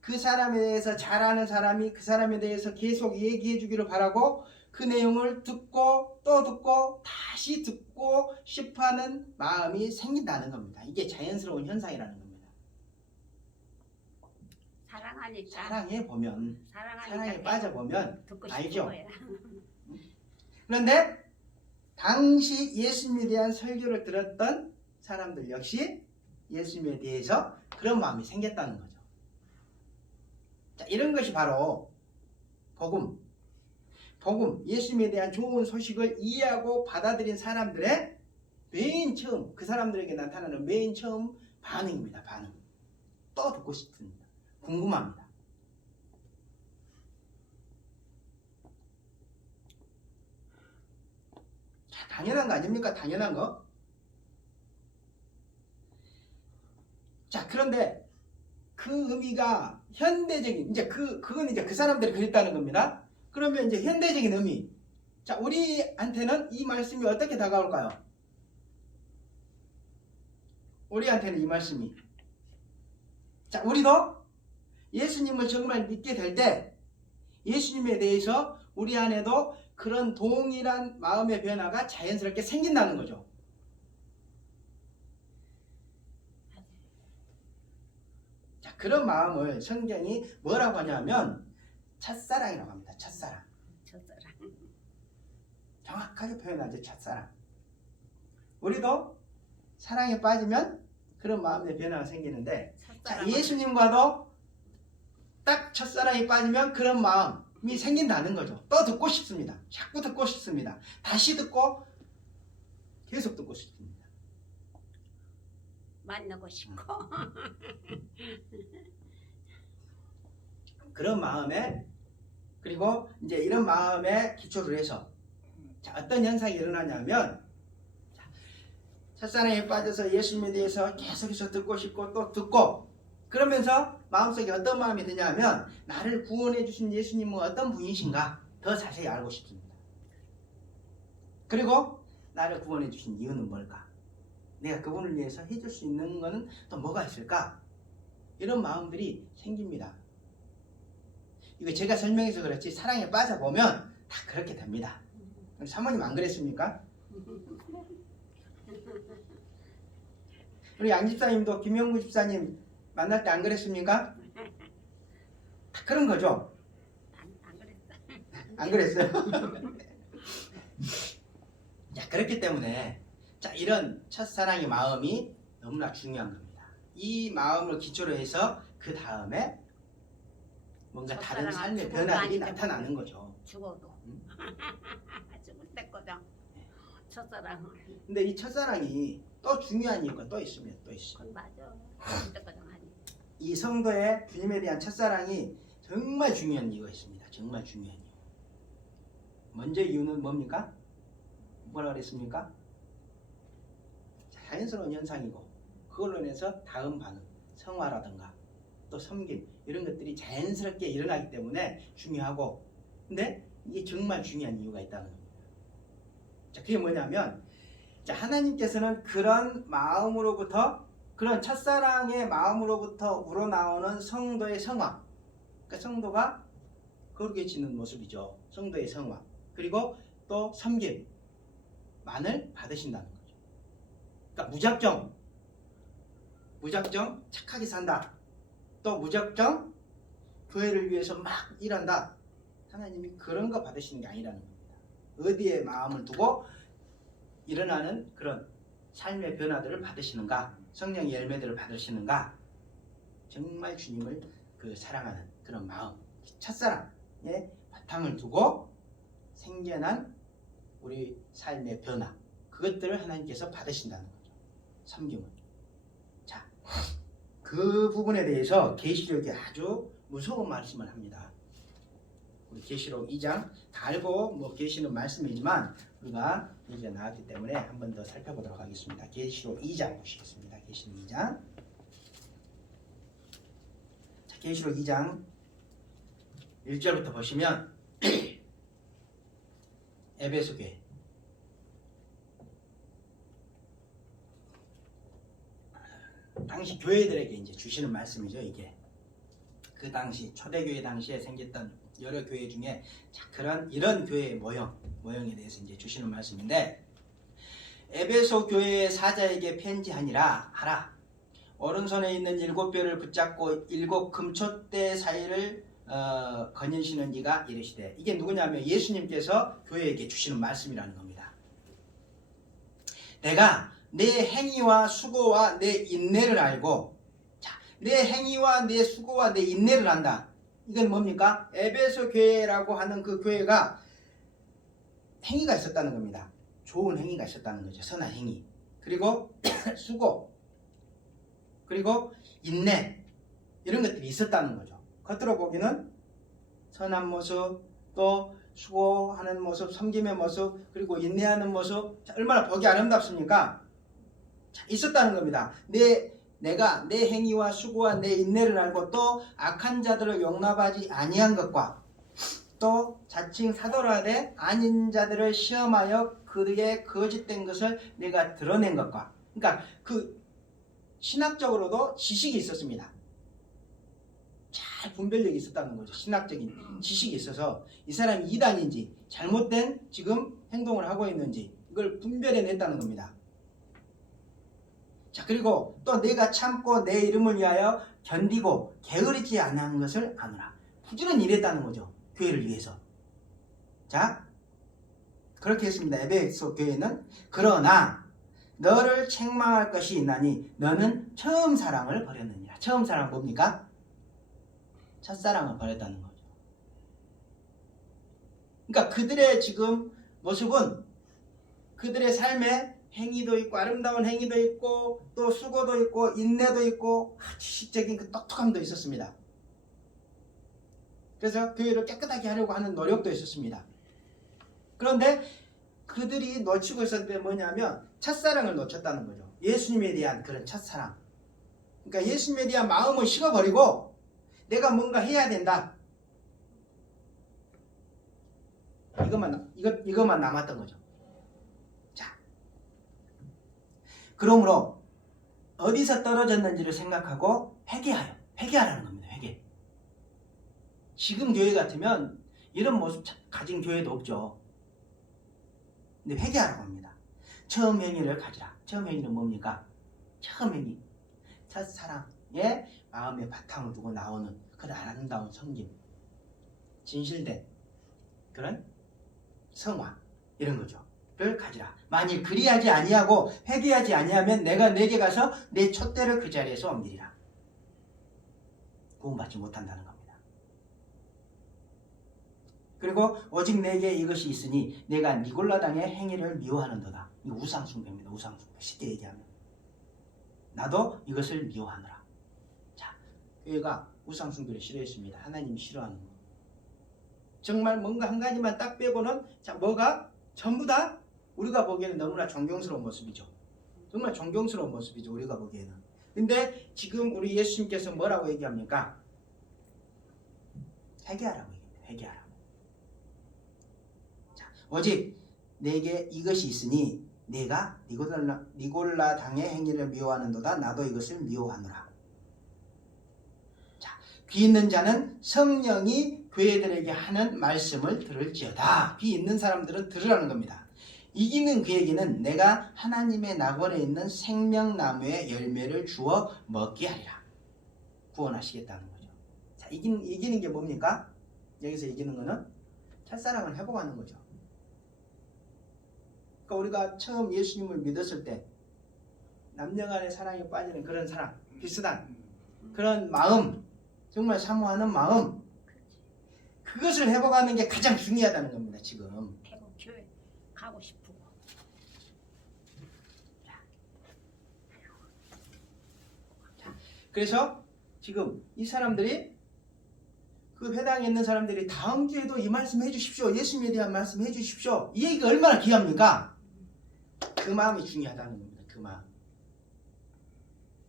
그 사람에 대해서 잘 아는 사람이 그 사람에 대해서 계속 얘기해 주기를 바라고 그 내용을 듣고 또 듣고 다시 듣고 싶어하는 마음이 생긴다는 겁니다. 이게 자연스러운 현상이라는 겁니다. 사랑하니까. 사랑해 보면, 사랑하니까 사랑에 빠져 보면 듣고 싶은 알죠. 거야. 그런데 당시 예수님에 대한 설교를 들었던 사람들 역시 예수님에 대해서 그런 마음이 생겼다는 거죠. 자, 이런 것이 바로 복음, 예수님에 대한 좋은 소식을 이해하고 받아들인 사람들의 맨 처음, 그 사람들에게 나타나는 맨 처음 반응입니다. 반응. 또 듣고 싶습니다. 궁금합니다. 자, 당연한 거 아닙니까? 당연한 거. 자, 그런데 그 의미가 현대적인, 이제 그건 이제 그 사람들이 그랬다는 겁니다. 그러면 이제 현대적인 의미. 자, 우리한테는 이 말씀이 어떻게 다가올까요? 우리한테는 이 말씀이. 자, 우리도 예수님을 정말 믿게 될 때 예수님에 대해서 우리 안에도 그런 동일한 마음의 변화가 자연스럽게 생긴다는 거죠. 자, 그런 마음을 성경이 뭐라고 하냐면 첫사랑이라고 합니다. 첫사랑. 첫사랑. 정확하게 표현하죠. 첫사랑. 우리도 사랑에 빠지면 그런 마음의 변화가 생기는데, 자, 예수님과도 딱 첫사랑에 빠지면 그런 마음이 생긴다는 거죠. 또 듣고 싶습니다. 자꾸 듣고 싶습니다. 다시 듣고 계속 듣고 싶습니다. 만나고 싶고. 그런 마음에, 그리고 이제 이런 마음에 기초를 해서, 자, 어떤 현상이 일어나냐면, 자, 첫사랑에 빠져서 예수님에 대해서 계속해서 듣고 싶고 또 듣고, 그러면서 마음속에 어떤 마음이 드냐면 나를 구원해 주신 예수님은 어떤 분이신가 더 자세히 알고 싶습니다. 그리고 나를 구원해 주신 이유는 뭘까? 내가 그분을 위해서 해줄 수 있는 것은 또 뭐가 있을까? 이런 마음들이 생깁니다. 이거 제가 설명해서 그렇지 사랑에 빠져보면 다 그렇게 됩니다. 사모님 안 그랬습니까? 우리 양 집사님도 김영구 집사님 만날 때 안 그랬습니까? 다 그런 거죠. 안 그랬어. 안 그랬어요? 자, 그렇기 때문에 자, 이런 첫사랑의 마음이 너무나 중요한 겁니다. 이 마음을 기초로 해서 그 다음에 뭔가 다른 삶의 변화들이 나타나는 거죠. 죽어도. 죽을 때거든. 첫사랑은. 근데 이 첫사랑이 또 중요한 이유가 또 있으면 또 있어요. 그건 맞아. 죽을 때거든 하니. 이 성도의 주님에 대한 첫사랑이 정말 중요한 이유가 있습니다. 정말 중요한 이유. 먼저 이유는 뭡니까? 뭐라 그랬습니까? 자연스러운 현상이고 그걸로 인해서 다음 반응, 성화라든가 또 섬김 이런 것들이 자연스럽게 일어나기 때문에 중요하고, 근데 이게 정말 중요한 이유가 있다는 겁니다. 자, 그게 뭐냐면, 자, 하나님께서는 그런 마음으로부터, 그런 첫사랑의 마음으로부터 우러나오는 성도의 성화, 그러니까 성도가 거룩해지는 모습이죠. 성도의 성화, 그리고 또 섬김만을 받으신다는 거죠. 그러니까 무작정 착하게 산다, 또 무작정 교회를 위해서 막 일한다, 하나님이 그런 거 받으시는 게 아니라는 겁니다. 어디에 마음을 두고 일어나는 그런 삶의 변화들을 받으시는가, 성령의 열매들을 받으시는가, 정말 주님을 사랑하는 그런 마음, 첫사랑의 바탕을 두고 생겨난 우리 삶의 변화, 그것들을 하나님께서 받으신다는 거죠. 섬김을. 자, 그 부분에 대해서 계시록이 아주 무서운 말씀을 합니다. 우리 계시록 2장 다 알고 뭐 계시는 말씀이지만 우리가 이제 나왔기 때문에 한 번 더 살펴보도록 하겠습니다. 계시록 2장 보시겠습니다. 계시록 2장. 자, 계시록 2장 1절부터 보시면 에베소 교회, 당시 교회들에게 이제 주시는 말씀이죠. 이게 그 당시 초대교회 당시에 생겼던 여러 교회 중에 자, 이런 교회의 모형에 대해서 이제 주시는 말씀인데, 에베소 교회의 사자에게 편지하니라 하라. 오른손에 있는 7뼈를 붙잡고 7 금촛대 사이를 거니시는 이가 이르시되, 이게 누구냐면 예수님께서 교회에게 주시는 말씀이라는 겁니다. 내가 내 행위와 수고와 내 인내를 알고, 자, 내 행위와 내 수고와 내 인내를 안다. 이건 뭡니까? 에베소 교회라고 하는 그 교회가 행위가 있었다는 겁니다. 좋은 행위가 있었다는 거죠. 선한 행위. 그리고 수고, 그리고 인내, 이런 것들이 있었다는 거죠. 겉으로 보기는 선한 모습, 또 수고하는 모습, 섬김의 모습, 그리고 인내하는 모습, 얼마나 보기 아름답습니까? 자, 있었다는 겁니다. 내가 내 행위와 수고와 내 인내를 알고, 또 악한 자들을 용납하지 아니한 것과, 또 자칭 사도라되 아닌 자들을 시험하여 그들의 거짓된 것을 내가 드러낸 것과, 그러니까 그 신학적으로도 지식이 있었습니다. 잘 분별력이 있었다는 거죠. 신학적인 지식이 있어서 이 사람이 이단인지 잘못된 지금 행동을 하고 있는지 이걸 분별해냈다는 겁니다. 자, 그리고 또 내가 참고 내 이름을 위하여 견디고 게으르지 않은 것을 아노라. 부지런히 일했다는 거죠. 교회를 위해서. 자, 그렇게 했습니다. 에베소 교회는. 그러나 너를 책망할 것이 있나니 너는 처음 사랑을 버렸느니라. 처음 사랑 뭡니까? 첫사랑을 버렸다는 거죠. 그러니까 그들의 지금 모습은 그들의 삶에 행위도 있고 아름다운 행위도 있고 또 수고도 있고 인내도 있고 지식적인 그 똑똑함도 있었습니다. 그래서 교회를 깨끗하게 하려고 하는 노력도 있었습니다. 그런데 그들이 놓치고 있었던 게 뭐냐면 첫사랑을 놓쳤다는 거죠. 예수님에 대한 그런 첫사랑. 그러니까 예수님에 대한 마음을 식어버리고 내가 뭔가 해야 된다. 이것만 남았던 거죠. 자, 그러므로 어디서 떨어졌는지를 생각하고 회개하라는 겁니다. 회개. 지금 교회 같으면 이런 모습 가진 교회도 없죠. 근데 회개하라고 합니다. 처음 행위를 가지라. 처음 행위는 뭡니까? 처음 행위. 첫사랑의 마음의 바탕을 두고 나오는 그런 아름다운 섬김, 진실된 그런 성화, 이런 거죠.를 가지라. 만일 그리하지 아니하고 회개하지 아니하면 내가 내게 가서 내 촛대를 그 자리에서 옮기리라. 구원받지 못한다는 겁니다. 그리고 오직 내게 이것이 있으니 내가 니골라당의 행위를 미워하는도다. 이거 우상숭배입니다. 우상숭배. 쉽게 얘기하면 나도 이것을 미워하노라. 자, 교회가 우상숭배를 싫어했습니다. 하나님이 싫어하는 거. 정말 뭔가 한 가지만 딱 빼고는 자, 뭐가 전부 다 우리가 보기에는 너무나 존경스러운 모습이죠. 정말 존경스러운 모습이죠. 우리가 보기에는. 근데 지금 우리 예수님께서 뭐라고 얘기합니까? 회개하라고 얘기합니다. 회개하라고. 자, 오직 내게 이것이 있으니 내가 니골라 당의 행위를 미워하는도다. 나도 이것을 미워하노라. 자, 귀 있는 자는 성령이 교회들에게 하는 말씀을 들을지어다. 귀 있는 사람들은 들으라는 겁니다. 이기는 그에게는 내가 하나님의 낙원에 있는 생명나무의 열매를 주어 먹게 하리라. 구원하시겠다는 거죠. 자, 이기는 게 뭡니까? 여기서 이기는 거는 첫사랑을 회복하는 거죠. 그러니까 우리가 처음 예수님을 믿었을 때 남녀 간의 사랑에 빠지는 그런 사랑, 비슷한 그런 마음, 정말 사모하는 마음, 그것을 회복하는 게 가장 중요하다는 겁니다. 지금 태국 교회 가고 싶고. 그래서 지금 이 사람들이 그 회당에 있는 사람들이 다음 주에도 이 말씀 해주십시오. 예수님에 대한 말씀 해주십시오. 이 얘기가 얼마나 귀합니까? 그 마음이 중요하다는 겁니다. 그 마음.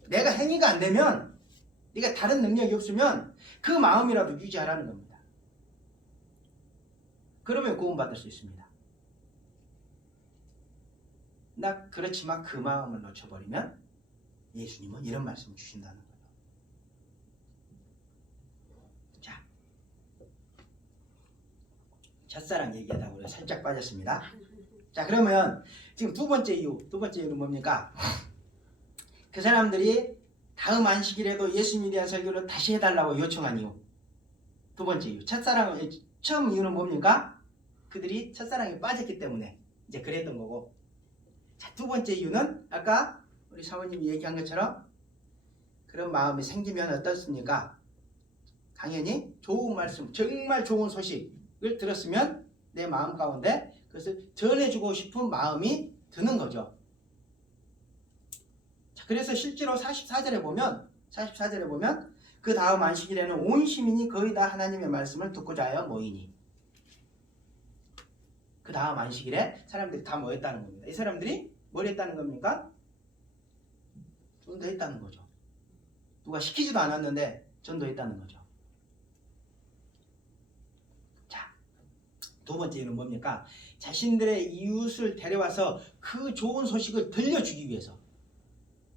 내가 행위가 안 되면, 네가 다른 능력이 없으면 그 마음이라도 유지하라는 겁니다. 그러면 구원받을 수 있습니다. 나 그렇지만 그 마음을 놓쳐버리면 예수님은 이런 말씀을 주신다는 거예요. 자, 첫사랑 얘기하다가 우리가 살짝 빠졌습니다. 자, 그러면 지금 두 번째 이유는 뭡니까? 그 사람들이 다음 안식일에도 예수님에 대한 설교를 다시 해달라고 요청한 이유. 두 번째 이유. 처음 이유는 뭡니까? 그들이 첫사랑에 빠졌기 때문에 이제 그랬던 거고. 자, 두 번째 이유는 아까 우리 사모님이 얘기한 것처럼 그런 마음이 생기면 어떻습니까? 당연히 좋은 말씀, 정말 좋은 소식을 들었으면 내 마음 가운데 그것을 전해주고 싶은 마음이 드는 거죠. 자, 그래서 실제로 44절에 보면 그 다음 안식일에는 온 시민이 거의 다 하나님의 말씀을 듣고자 하여 모이니. 그 다음 안식일에 사람들이 다 모였다는 겁니다. 이 사람들이 뭘 했다는 겁니까? 전도했다는 거죠. 누가 시키지도 않았는데 전도했다는 거죠. 자, 두 번째는 뭡니까? 자신들의 이웃을 데려와서 그 좋은 소식을 들려주기 위해서,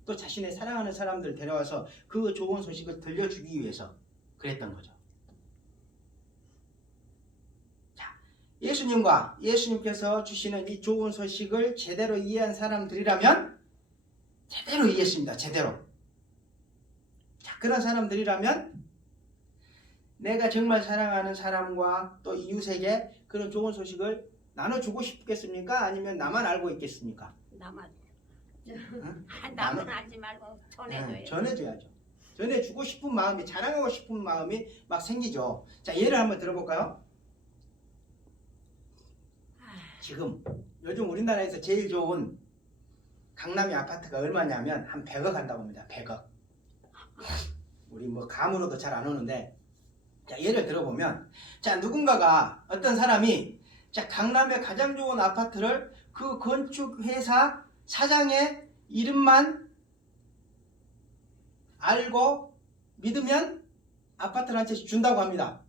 또 자신의 사랑하는 사람들 데려와서 그 좋은 소식을 들려주기 위해서 그랬던 거죠. 자, 예수님께서 주시는 이 좋은 소식을 제대로 이해한 사람들이라면 제대로 이해했습니다. 제대로. 자, 그런 사람들이라면 내가 정말 사랑하는 사람과 또 이웃에게 그런 좋은 소식을 나눠주고 싶겠습니까? 아니면 나만 알고 있겠습니까? 나만. 응? 나만 알지 말고 전해줘요. 전해줘야죠. 전해주고 싶은 마음이, 자랑하고 싶은 마음이 막 생기죠. 자, 예를 한번 들어볼까요? 지금 요즘 우리나라에서 제일 좋은 강남의 아파트가 얼마냐면 한 100억 한다고 합니다. 100억. 우리 뭐 감으로도 잘 안 오는데, 자, 예를 들어보면, 자, 누군가가, 어떤 사람이, 자, 강남의 가장 좋은 아파트를 그 건축회사 사장의 이름만 알고 믿으면 아파트를 한 채씩 준다고 합니다.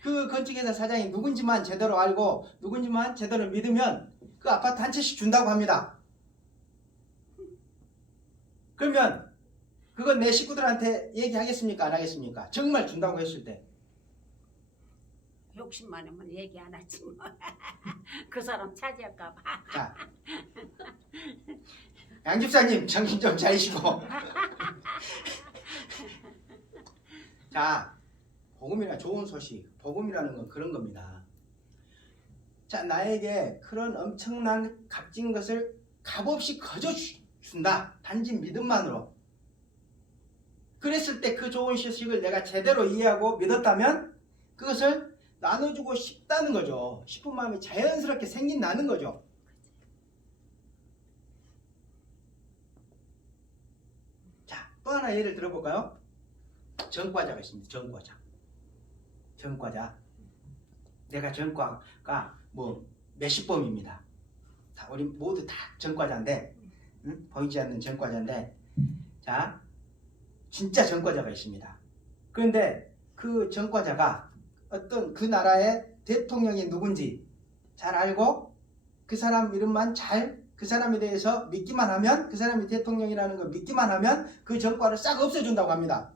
그 건축회사 사장이 누군지만 제대로 알고 누군지만 제대로 믿으면 그 아파트 한 채씩 준다고 합니다. 그러면 그건 내 식구들한테 얘기하겠습니까? 안 하겠습니까? 정말 준다고 했을 때. 욕심 많으면 얘기 안 하지 뭐. 그 사람 차지할까 봐. 자, 양 집사님 정신 좀 차리시고. 자, 복음이나 좋은 소식, 복음이라는 건 그런 겁니다. 자, 나에게 그런 엄청난 값진 것을 값없이 거저 준다. 단지 믿음만으로. 그랬을 때 그 좋은 소식을 내가 제대로 이해하고 믿었다면 그것을 나눠주고 싶다는 거죠. 싶은 마음이 자연스럽게 생긴다는 거죠. 자, 또 하나 예를 들어볼까요? 전과자가 있습니다. 전과자. 내가 전과가 뭐 몇십 범입니다. 다 우리 모두 다 전과자인데, 보이지 않는 전과자인데, 자, 진짜 전과자가 있습니다. 그런데 그 전과자가 어떤 그 나라의 대통령이 누군지 잘 알고 그 사람 이름만 그 사람에 대해서 믿기만 하면, 그 사람이 대통령이라는 걸 믿기만 하면 그 전과를 싹 없애준다고 합니다.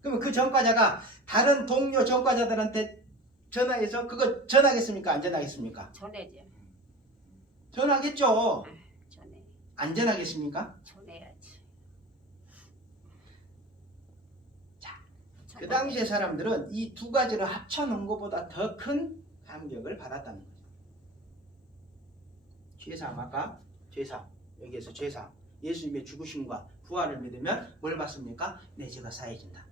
그러면 그 전과자가 다른 동료 전과자들한테 전화해서 그거 전하겠습니까? 안 전하겠습니까? 전해줘. 전하겠죠. 전해. 안 전하겠습니까? 전해야지. 자, 그 당시의 사람들은 이 두 가지를 합쳐놓은 것보다 더 큰 감격을 받았다는 거죠. 죄사함, 아까 죄사함, 여기에서 죄사함, 예수님의 죽으심과 부활을 믿으면 뭘 받습니까? 내 죄가 사해진다.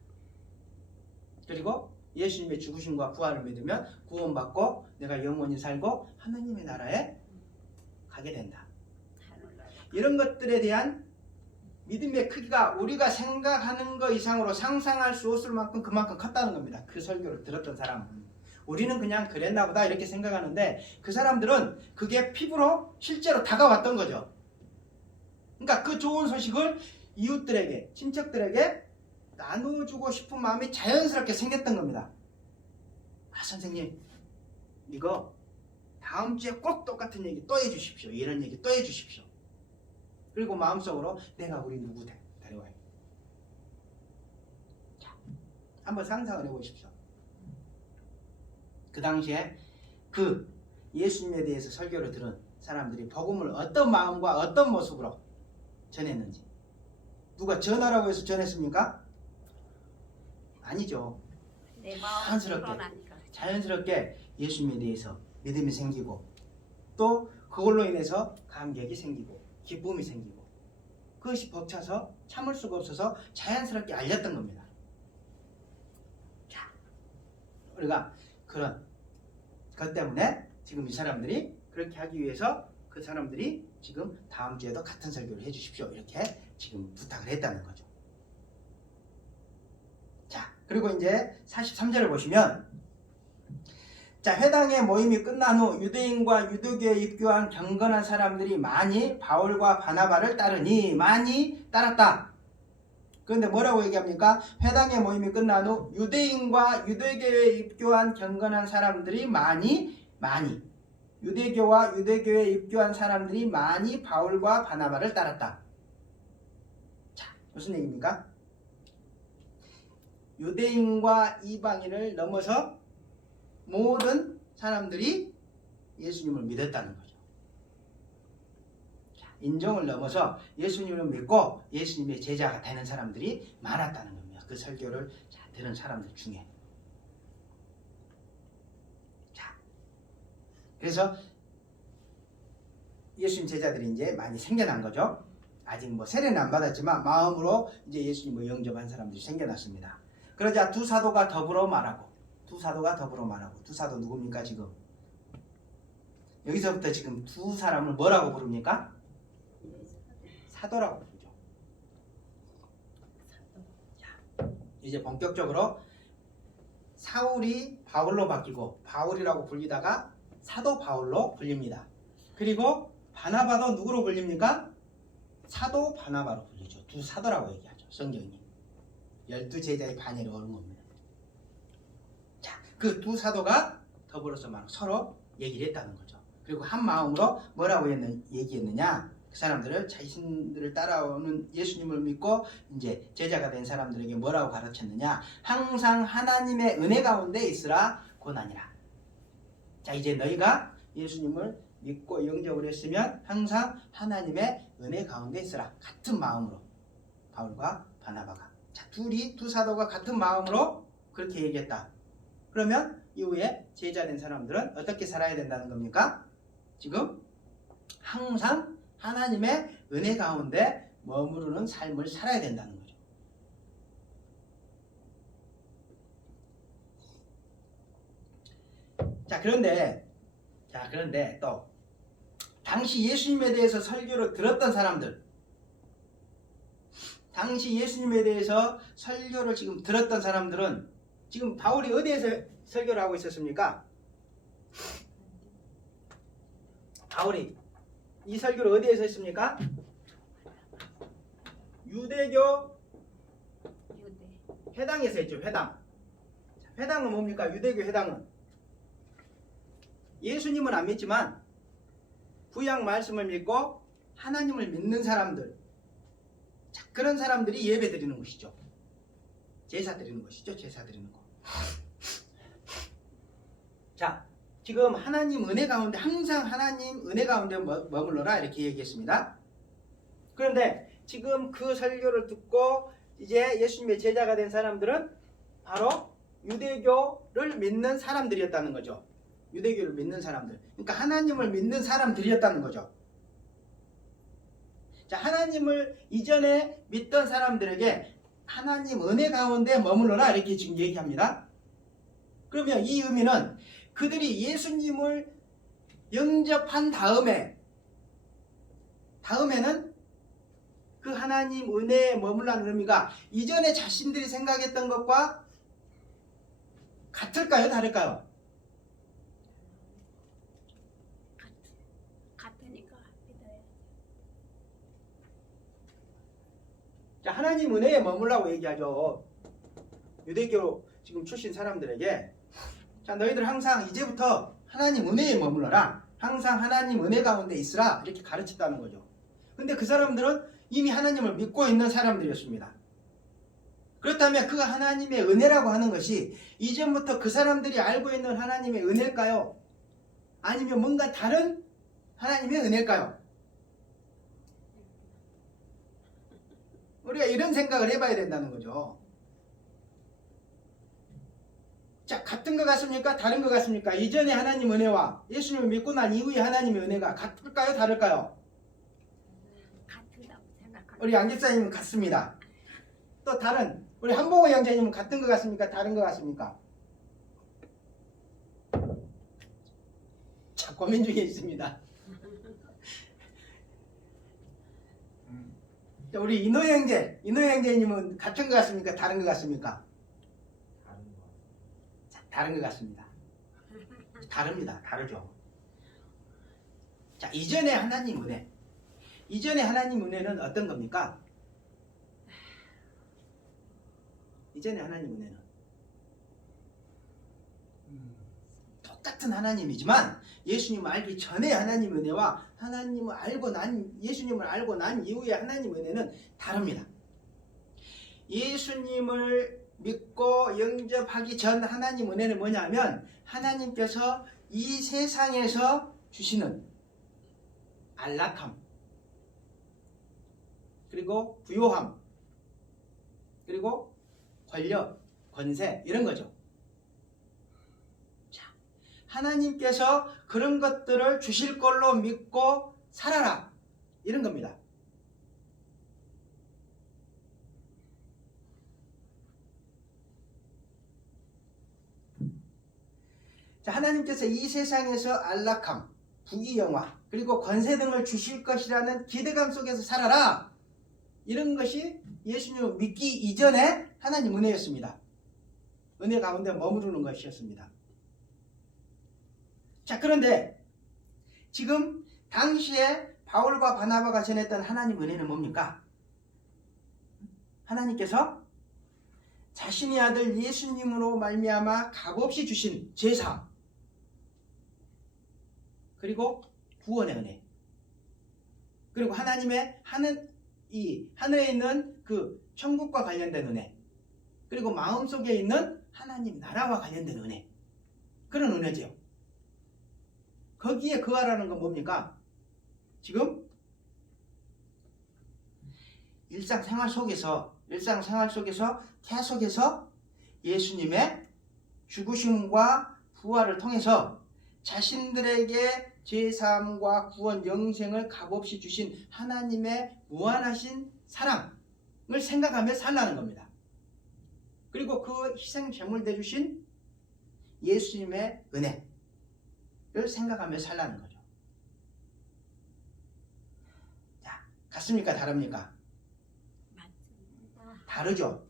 그리고 예수님의 죽으심과 부활을 믿으면 구원받고 내가 영원히 살고 하나님의 나라에 가게 된다. 이런 것들에 대한 믿음의 크기가 우리가 생각하는 것 이상으로 상상할 수 없을 만큼 그만큼 컸다는 겁니다. 그 설교를 들었던 사람은. 우리는 그냥 그랬나 보다 이렇게 생각하는데 그 사람들은 그게 피부로 실제로 다가왔던 거죠. 그러니까 그 좋은 소식을 이웃들에게, 친척들에게 나눠주고 싶은 마음이 자연스럽게 생겼던 겁니다. 아, 선생님, 이거 다음 주에 꼭 똑같은 얘기 또 해주십시오. 이런 얘기 또 해주십시오. 그리고 마음속으로 내가 우리 누구 데려와요. 자, 한번 상상을 해보십시오. 그 당시에 그 예수님에 대해서 설교를 들은 사람들이 복음을 어떤 마음과 어떤 모습으로 전했는지. 누가 전하라고 해서 전했습니까? 아니죠. 내 마음 자연스럽게. 드러나니까. 자연스럽게 예수님에 대해서 믿음이 생기고 또 그걸로 인해서 감격이 생기고 기쁨이 생기고 그것이 벅차서 참을 수가 없어서 자연스럽게 알렸던 겁니다. 자, 우리가 그런 것 때문에 지금 이 사람들이 그렇게 하기 위해서 그 사람들이 지금 다음 주에도 같은 설교를 해주십시오 이렇게 지금 부탁을 했다는 거죠. 자, 그리고 이제 43절을 보시면 자, 회당의 모임이 끝난 후 유대인과 유대교에 입교한 경건한 사람들이 많이 바울과 바나바를 따르니 많이 따랐다. 그런데 뭐라고 얘기합니까? 회당의 모임이 끝난 후 유대인과 유대교에 입교한 경건한 사람들이 많이 유대교와 유대교에 입교한 사람들이 많이 바울과 바나바를 따랐다. 자, 무슨 얘기입니까? 유대인과 이방인을 넘어서 모든 사람들이 예수님을 믿었다는 거죠. 자, 인종을 넘어서 예수님을 믿고 예수님의 제자가 되는 사람들이 많았다는 겁니다. 그 설교를 들은 사람들 중에. 자, 그래서 예수님 제자들이 이제 많이 생겨난 거죠. 아직 뭐 세례는 안 받았지만 마음으로 이제 예수님을 영접한 사람들이 생겨났습니다. 그러자 두 사도가 더불어 말하고 두 사도 누굽니까 지금? 여기서부터 지금 두 사람을 뭐라고 부릅니까? 사도라고 부르죠. 자, 이제 본격적으로 사울이 바울로 바뀌고 바울이라고 불리다가 사도 바울로 불립니다. 그리고 바나바도 누구로 불립니까? 사도 바나바로 불리죠. 두 사도라고 얘기하죠. 성경이 12제자의 반열에 오는 겁니다. 그 두 사도가 더불어서 막 서로 얘기를 했다는 거죠. 그리고 한 마음으로 뭐라고 얘기했느냐? 그 사람들을 자신들을 따라오는 예수님을 믿고 이제 제자가 된 사람들에게 뭐라고 가르쳤느냐? 항상 하나님의 은혜 가운데 있으라 고난이라. 자, 이제 너희가 예수님을 믿고 영접을 했으면 항상 하나님의 은혜 가운데 있으라. 같은 마음으로 바울과 바나바가 두 사도가 같은 마음으로 그렇게 얘기했다. 그러면 이후에 제자된 사람들은 어떻게 살아야 된다는 겁니까? 지금 항상 하나님의 은혜 가운데 머무르는 삶을 살아야 된다는 거죠. 자, 그런데 또 당시 예수님에 대해서 설교를 들었던 사람들, 당시 예수님에 대해서 설교를 지금 들었던 사람들은 지금 바울이 어디에서 설교를 하고 있었습니까? 바울이 이 설교를 어디에서 했습니까? 유대교 회당에서 했죠. 회당은 뭡니까? 유대교 회당은 예수님은 안 믿지만 구약 말씀을 믿고 하나님을 믿는 사람들, 자, 그런 사람들이 예배 드리는 것이죠. 제사 드리는 것이죠. 제사 드리는 거. 자, 지금 하나님 은혜 가운데 항상 하나님 은혜 가운데 머물러라 이렇게 얘기했습니다. 그런데 지금 그 설교를 듣고 이제 예수님의 제자가 된 사람들은 바로 유대교를 믿는 사람들이었다는 거죠. 유대교를 믿는 사람들. 그러니까 하나님을 믿는 사람들이었다는 거죠. 자, 하나님을 이전에 믿던 사람들에게 하나님 은혜 가운데 머물러라 이렇게 지금 얘기합니다. 그러면 이 의미는 그들이 예수님을 영접한 다음에는 그 하나님 은혜에 머물라는 의미가 이전에 자신들이 생각했던 것과 같을까요? 다를까요? 같으니까 믿어요. 자, 하나님 은혜에 머물라고 얘기하죠. 유대교 지금 출신 사람들에게 자, 너희들 항상 이제부터 하나님 은혜에 머물러라. 항상 하나님 은혜 가운데 있으라. 이렇게 가르쳤다는 거죠. 근데 그 사람들은 이미 하나님을 믿고 있는 사람들이었습니다. 그렇다면 그 하나님의 은혜라고 하는 것이 이전부터 그 사람들이 알고 있는 하나님의 은혜일까요? 아니면 뭔가 다른 하나님의 은혜일까요? 우리가 이런 생각을 해봐야 된다는 거죠. 자, 같은 것 같습니까? 다른 것 같습니까? 이전에 하나님 은혜와 예수님을 믿고 난 이후에 하나님의 은혜가 같을까요? 다를까요? 같다고 생각합니다. 우리 양 집사님은 같습니다. 또 다른 우리 한봉호 형제님은 같은 것 같습니까? 다른 것 같습니까? 자, 고민 중에 있습니다. 자, 우리 이노 형제님은 같은 것 같습니까? 다른 것 같습니까? 자, 다른 것 같습니다. 다릅니다. 다르죠. 자, 이전에 하나님 은혜. 이전에 하나님 은혜는 어떤 겁니까? 이전에 하나님 은혜는 똑같은 하나님이지만 예수님을 알기 전에 하나님 은혜와 예수님을 알고 난 이후에 하나님 은혜는 다릅니다. 예수님을 믿고 영접하기 전 하나님 은혜는 뭐냐면 하나님께서 이 세상에서 주시는 안락함, 그리고 부요함, 그리고 권력, 권세 이런 거죠. 자, 하나님께서 그런 것들을 주실 걸로 믿고 살아라 이런 겁니다. 자, 하나님께서 이 세상에서 안락함, 부귀영화, 그리고 권세 등을 주실 것이라는 기대감 속에서 살아라. 이런 것이 예수님을 믿기 이전에 하나님 은혜였습니다. 은혜 가운데 머무르는 것이었습니다. 자, 그런데 지금 당시에 바울과 바나바가 전했던 하나님 은혜는 뭡니까? 하나님께서 자신의 아들 예수님으로 말미암아 값없이 주신 제사, 그리고 구원의 은혜, 그리고 하나님의 하늘에 있는 그 천국과 관련된 은혜, 그리고 마음속에 있는 하나님 나라와 관련된 은혜, 그런 은혜죠. 거기에 거하라는 건 뭡니까? 지금 일상생활 속에서 계속해서 예수님의 죽으심과 부활을 통해서 자신들에게 죄사함과 구원, 영생을 값없이 주신 하나님의 무한하신 사랑을 생각하며 살라는 겁니다. 그리고 그 희생 제물 되주신 예수님의 은혜를 생각하며 살라는 거죠. 자, 같습니까? 다릅니까? 맞습니다. 다르죠.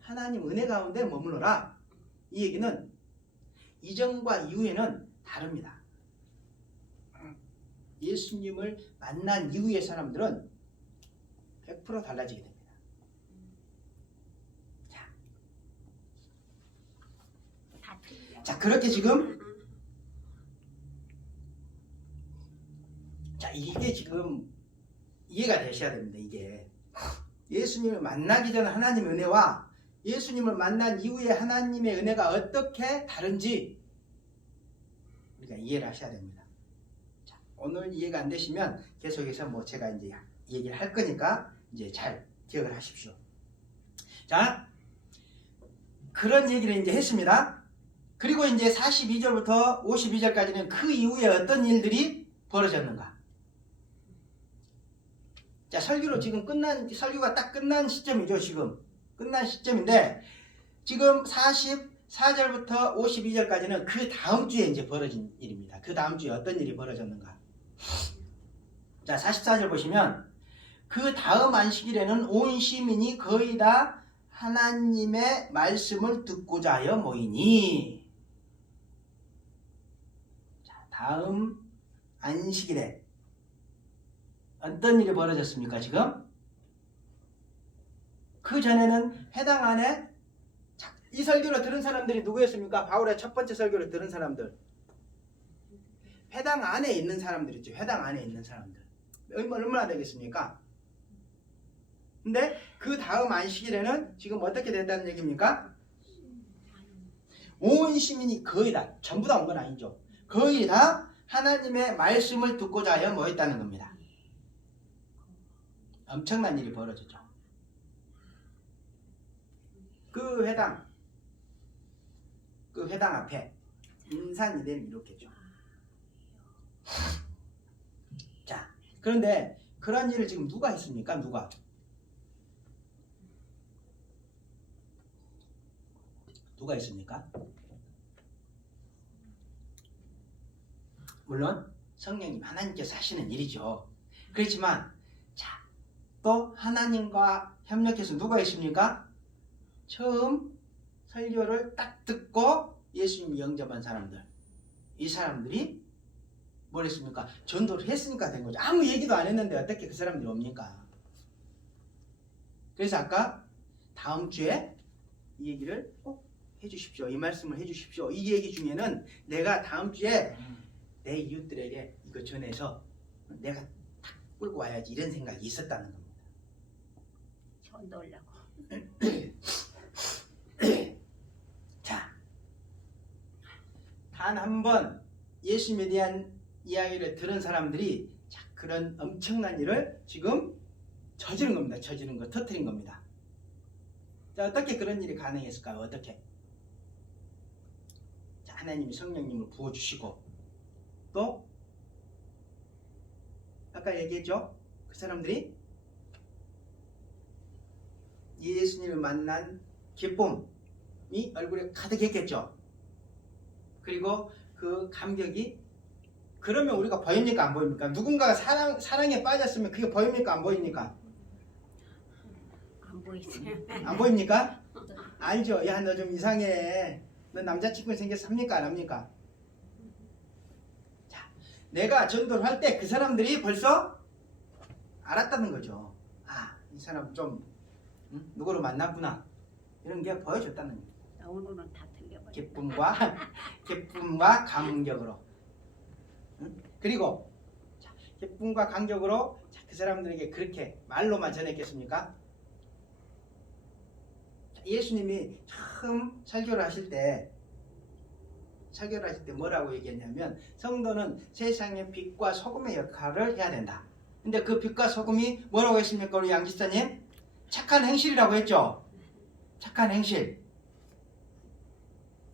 하나님 은혜 가운데 머무르라. 이 얘기는 이전과 이후에는 다릅니다. 예수님을 만난 이후의 사람들은 100% 달라지게 됩니다. 자, 그렇게 지금 이게 지금 이해가 되셔야 됩니다. 이게 예수님을 만나기 전 하나님의 은혜와 예수님을 만난 이후에 하나님의 은혜가 어떻게 다른지 우리가 이해를 하셔야 됩니다. 자, 오늘 이해가 안 되시면 계속해서 제가 이제 얘기를 할 거니까 이제 잘 기억을 하십시오. 자, 그런 얘기를 이제 했습니다. 그리고 이제 42절부터 52절까지는 그 이후에 어떤 일들이 벌어졌는가. 자, 설교가 딱 끝난 시점이죠. 지금 끝난 시점인데, 지금 44절부터 52절까지는 그 다음 주에 이제 벌어진 일입니다. 그 다음 주에 어떤 일이 벌어졌는가. 자, 44절 보시면, 그 다음 안식일에는 온 시민이 거의 다 하나님의 말씀을 듣고자 하여 모이니. 자, 다음 안식일에 어떤 일이 벌어졌습니까? 지금 그 전에는 회당 안에 이 설교를 들은 사람들이 누구였습니까? 바울의 첫 번째 설교를 들은 사람들, 회당 안에 있는 사람들이죠. 회당 안에 있는 사람들 얼마나 되겠습니까? 근데 그 다음 안식일에는 지금 어떻게 됐다는 얘기입니까? 온 시민이 거의 다, 전부 다 온 건 아니죠. 거의 다 하나님의 말씀을 듣고자 하여 모였다는 겁니다. 엄청난 일이 벌어졌죠. 그 회당 앞에 인산이 되면 이렇게죠. 자, 그런데 그런 일을 지금 누가 했습니까? 누가 했습니까? 물론 성령님 하나님께서 하시는 일이죠. 그렇지만 자, 또 하나님과 협력해서 누가 했습니까? 처음 설교를 딱 듣고 예수님 영접한 사람들, 이 사람들이 뭘 했습니까? 전도를 했으니까 된 거죠. 아무 얘기도 안 했는데 어떻게 그 사람들이 옵니까? 그래서 아까 다음 주에 이 얘기를 꼭 해주십시오. 이 말씀을 해주십시오. 이 얘기 중에는 내가 다음 주에 내 이웃들에게 이거 전해서 내가 탁 끌고 와야지 이런 생각이 있었다는 겁니다. 전도하려고. 자, 단 한 번 예수님에 대한 이야기를 들은 사람들이 자, 그런 엄청난 일을 지금 저지른 겁니다. 저지른 거, 터뜨린 겁니다. 자, 어떻게 그런 일이 가능했을까요? 어떻게? 자, 하나님이 성령님을 부어주시고 또 아까 얘기했죠? 그 사람들이 예수님을 만난 기쁨이 얼굴에 가득했겠죠. 그리고 그 감격이 그러면 우리가 보입니까? 안 보입니까? 누군가가 사랑에 빠졌으면 그게 보입니까? 안 보입니까? 안 보이지. 안 보입니까? 알죠? 야, 너 좀 이상해. 너 남자친구 생겨서 합니까? 안 합니까? 자, 내가 전도를 할 때 그 사람들이 벌써 알았다는 거죠. 아, 이 사람 좀 누구를 만났구나. 이런 게 보여줬다는 거예요. 오늘은 다 틀려버려. 기쁨과 감격으로. 그리고 자, 기쁨과 감격으로 자, 그 사람들에게 그렇게 말로만 전했겠습니까? 자, 예수님이 처음 설교를 하실 때 뭐라고 얘기했냐면 성도는 세상의 빛과 소금의 역할을 해야 된다. 근데 그 빛과 소금이 뭐라고 했습니까? 우리 양 집사님? 착한 행실이라고 했죠. 착한 행실.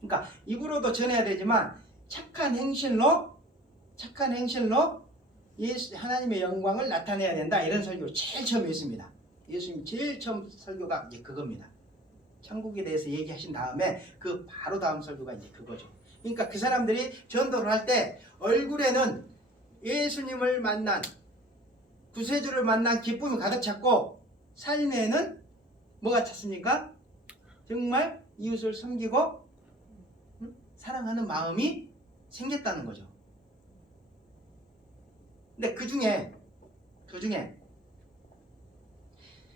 그러니까 입으로도 전해야 되지만 착한 행실로 예수 하나님의 영광을 나타내야 된다. 이런 설교를 제일 처음 했습니다. 예수님 제일 처음 설교가 이제 그겁니다. 천국에 대해서 얘기하신 다음에 그 바로 다음 설교가 이제 그거죠. 그러니까 그 사람들이 전도를 할 때 얼굴에는 예수님을 만난 구세주를 만난 기쁨이 가득 찼고 삶에는 뭐가 찼습니까? 정말 이웃을 섬기고 사랑하는 마음이 생겼다는 거죠. 근데 그 중에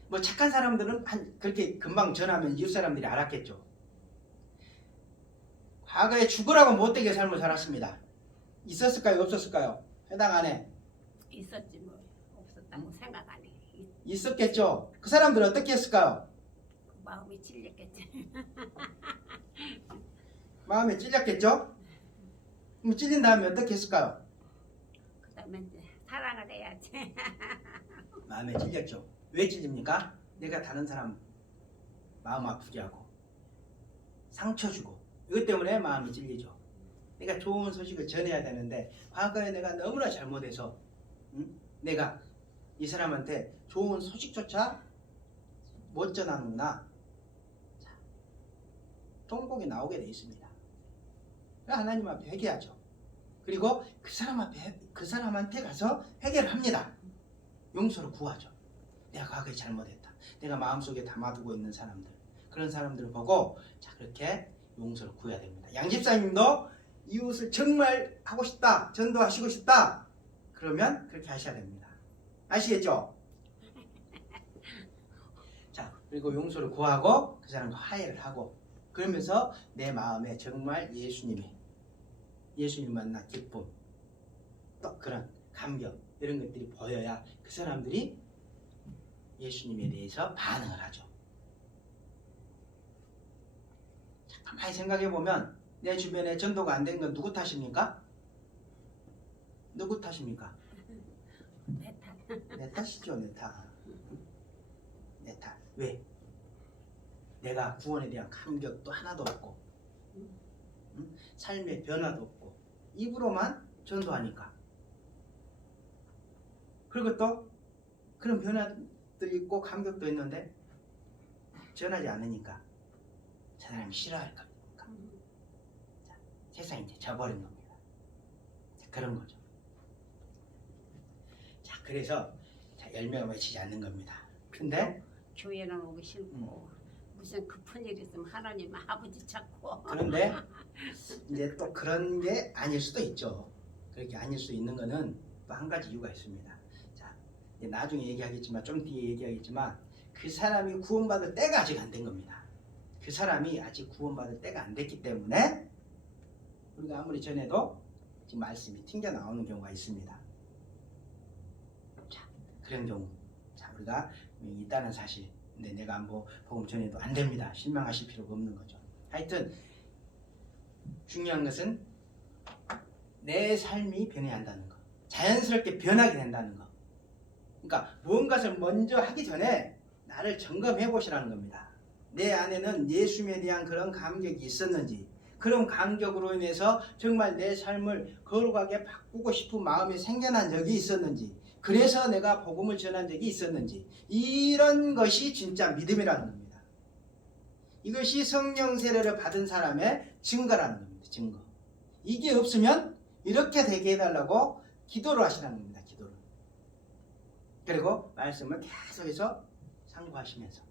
뭐 착한 사람들은 그렇게 금방 전하면 이웃 사람들이 알았겠죠. 과거에 죽으라고 못되게 삶을 살았습니다. 있었을까요? 없었을까요? 해당 안에 있었지 뭐 없었다고 생각 안 해. 있었겠죠. 그 사람들은 어떻게 했을까요? 마음이 찔렸겠지. 마음에 찔렸겠죠? 그럼 찔린 다음에 어떻게 했을까요? 그다음에 이제 사랑을 해야지. 마음에 찔렸죠. 왜 찔립니까? 내가 다른 사람 마음 아프게 하고 상처 주고 이것 때문에 마음이 찔리죠. 내가 좋은 소식을 전해야 되는데 과거에 내가 너무나 잘못해서 내가 이 사람한테 좋은 소식조차 못 전하는구나. 자, 통곡이 나오게 돼 있습니다. 하나님 앞에 회개하죠. 그리고 그 사람한테 가서 회개를 합니다. 용서를 구하죠. 내가 과거에 잘못했다. 내가 마음속에 담아두고 있는 사람들, 그런 사람들을 보고 자, 그렇게 용서를 구해야 됩니다. 양 집사님도 이웃을 정말 하고 싶다, 전도하시고 싶다, 그러면 그렇게 하셔야 됩니다. 아시겠죠? 자, 그리고 용서를 구하고 그 사람과 화해를 하고 그러면서 내 마음에 정말 예수님 만나 기쁨, 또 그런 감격 이런 것들이 보여야 그 사람들이 예수님에 대해서 반응을 하죠. 자, 가만히 생각해 보면 내 주변에 전도가 안 된 건 누구 탓입니까? 누구 탓입니까? 내 탓. 내 탓이죠, 내 탓. 내 탓. 왜? 내가 구원에 대한 감격도 하나도 없고, 응? 삶의 변화도 없고, 입으로만 전도하니까. 그리고 또 그런 변화도 있고 감격도 있는데 전하지 않으니까 저 사람이 싫어할 겁니까? 자, 세상이 이제 져버린 겁니다. 자, 그런 거죠. 자, 그래서 자, 열매가 맺히지 않는 겁니다. 근데 교회는 오기 싫고 무슨 급한 일 있으면 하나님 아버지 찾고. 그런데 이제 또 그런 게 아닐 수도 있죠. 그렇게 아닐 수 있는 거는 또 한 가지 이유가 있습니다. 자, 이제 나중에 얘기하겠지만 좀 뒤에 얘기하겠지만 그 사람이 구원받을 때가 아직 안 된 겁니다. 그 사람이 아직 구원받을 때가 안 됐기 때문에 우리가 아무리 전해도 지금 말씀이 튕겨 나오는 경우가 있습니다. 자, 그런 경우, 자, 우리가 있다는 사실. 근데 내가 뭐 복음 전해도 안 됩니다. 실망하실 필요가 없는 거죠. 하여튼 중요한 것은 내 삶이 변해야 한다는 거. 자연스럽게 변하게 된다는 거. 그러니까 무언가를 먼저 하기 전에 나를 점검해 보시라는 겁니다. 내 안에는 예수님에 대한 그런 감격이 있었는지, 그런 감격으로 인해서 정말 내 삶을 거룩하게 바꾸고 싶은 마음이 생겨난 적이 있었는지, 그래서 내가 복음을 전한 적이 있었는지, 이런 것이 진짜 믿음이라는 겁니다. 이것이 성령 세례를 받은 사람의 증거라는 겁니다. 증거. 이게 없으면 이렇게 되게 해달라고 기도를 하시라는 겁니다. 기도를. 그리고 말씀을 계속해서 상고하시면서.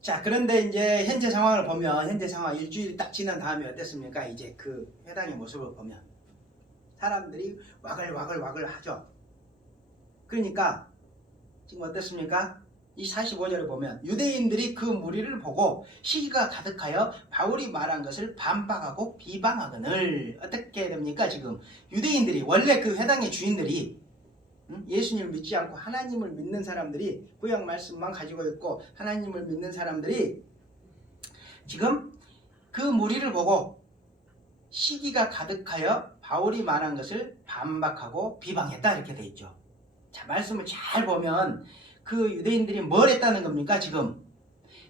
자, 그런데 이제 현재 상황을 보면, 현재 상황 일주일 딱 지난 다음에 어땠습니까? 이제 그 회당의 모습을 보면 사람들이 와글와글 하죠. 그러니까 지금 어떻습니까? 이 45절을 보면 유대인들이 그 무리를 보고 시기가 가득하여 바울이 말한 것을 반박하고 비방하거늘. 어떻게 됩니까? 지금 유대인들이, 원래 그 회당의 주인들이, 예수님을 믿지 않고 하나님을 믿는 사람들이, 구약 말씀만 가지고 있고 하나님을 믿는 사람들이 지금 그 무리를 보고 시기가 가득하여 바울이 말한 것을 반박하고 비방했다, 이렇게 돼 있죠. 자, 말씀을 잘 보면 그 유대인들이 뭘 했다는 겁니까? 지금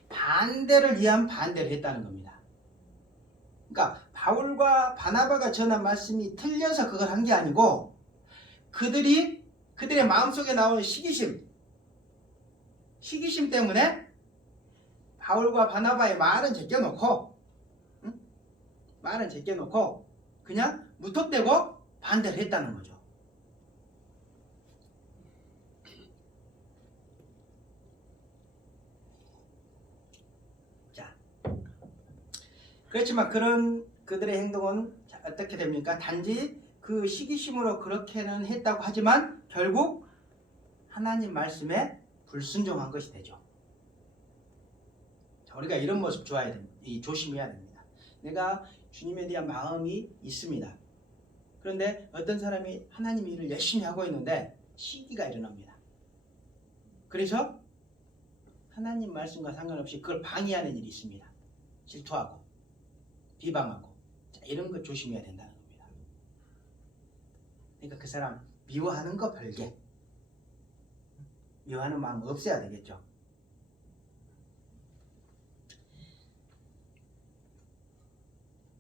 반대를 위한 반대를 했다는 겁니다. 그러니까 바울과 바나바가 전한 말씀이 틀려서 그걸 한 게 아니고, 그들의 마음속에 나오는 시기심 때문에 바울과 바나바의 말은 제껴놓고, 그냥 무턱대고 반대를 했다는 거죠. 자, 그렇지만 그런 그들의 행동은 어떻게 됩니까? 단지 그 시기심으로 그렇게는 했다고 하지만 결국 하나님 말씀에 불순종한 것이 되죠. 자, 우리가 이런 모습 조심해야 됩니다. 내가 주님에 대한 마음이 있습니다. 그런데 어떤 사람이 하나님 일을 열심히 하고 있는데 시기가 일어납니다. 그래서 하나님 말씀과 상관없이 그걸 방해하는 일이 있습니다. 질투하고 비방하고, 자, 이런 거 조심해야 된다는 겁니다. 그러니까 그 사람 미워하는 거 별개, 미워하는 마음 없애야 되겠죠.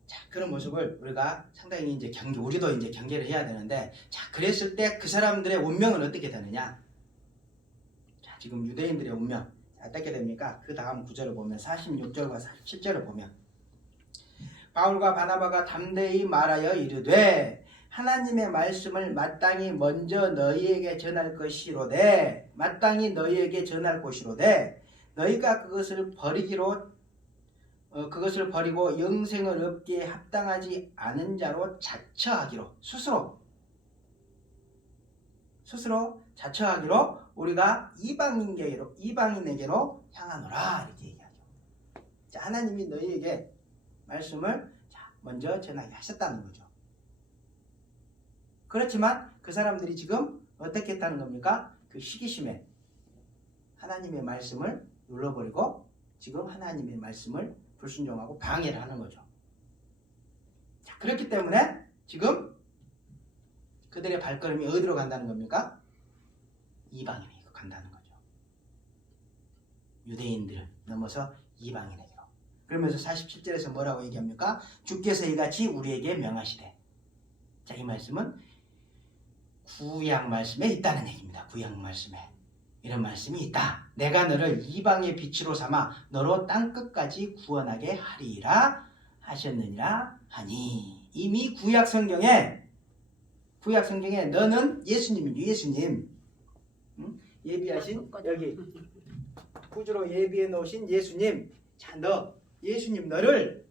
자, 그런 모습을 우리가 상당히 이제 우리도 이제 경계를 해야 되는데, 자, 그랬을 때 그 사람들의 운명은 어떻게 되느냐? 자, 지금 유대인들의 운명 어떻게 됩니까? 그 다음 구절을 보면 46절과 47절을 보면 바울과 바나바가 담대히 말하여 이르되 하나님의 말씀을 마땅히 먼저 너희에게 전할 것이로되, 마땅히 너희에게 전할 것이로되 너희가 그것을 버리고 영생을 얻기에 합당하지 않은 자로 자처하기로, 스스로 자처하기로 우리가 이방인에게로 향하노라, 이렇게 얘기하죠. 자, 하나님이 너희에게 말씀을 먼저 전하게 하셨다는 거죠. 그렇지만 그 사람들이 지금 어떻게 했다는 겁니까? 그 시기심에 하나님의 말씀을 눌러버리고 지금 하나님의 말씀을 불순종하고 방해를 하는 거죠. 그렇기 때문에 지금 그들의 발걸음이 어디로 간다는 겁니까? 이방인에게 간다는 거죠. 유대인들을 넘어서 이방인에게로. 그러면서 47절에서 뭐라고 얘기합니까? 주께서 이같이 우리에게 명하시되. 자, 이 말씀은 구약 말씀에 있다는 얘기입니다. 구약 말씀에 이런 말씀이 있다. 내가 너를 이방의 빛으로 삼아 너로 땅끝까지 구원하게 하리라 하셨느니라 하니. 이미 구약 성경에 너는 예수님이죠. 예수님. 예비하신 여기 구주로 예비해 놓으신 예수님. 자, 예수님 너를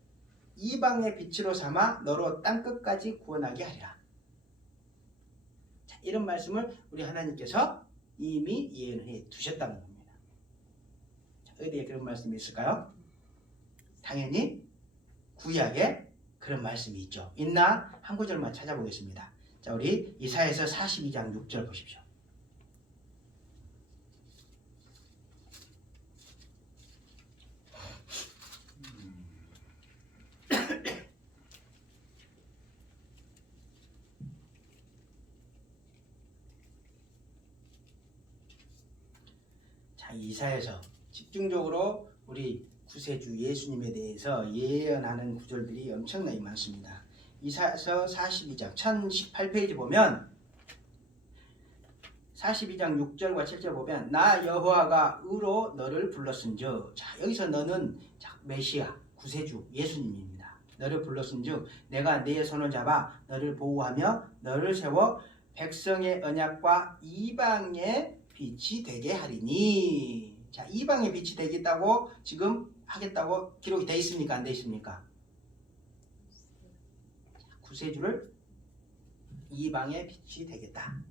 이방의 빛으로 삼아 너로 땅끝까지 구원하게 하리라. 자, 이런 말씀을 우리 하나님께서 이미 예언해 두셨다는 겁니다. 자, 어디에 그런 말씀이 있을까요? 당연히 구약에 그런 말씀이 있죠. 있나? 한 구절만 찾아보겠습니다. 자, 우리 이사야서 42장 6절 보십시오. 자, 이사야서 집중적으로 우리 구세주 예수님에 대해서 예언하는 구절들이 엄청나게 많습니다. 이사야서 42장 1018페이지 보면 42장 6절과 7절 보면 나 여호와가 의로 너를 불렀은즉. 자, 여기서 너는 메시아 구세주 예수님입니다. 너를 불렀은즉 내가 네 손을 잡아 너를 보호하며 너를 세워 백성의 언약과 이방의 빛이 되게 하리니. 자, 이방의 빛이 되겠다고 지금 하겠다고 기록이 되어 있습니까? 안 되어 있습니까? 구세주를 이방의 빛이 되겠다.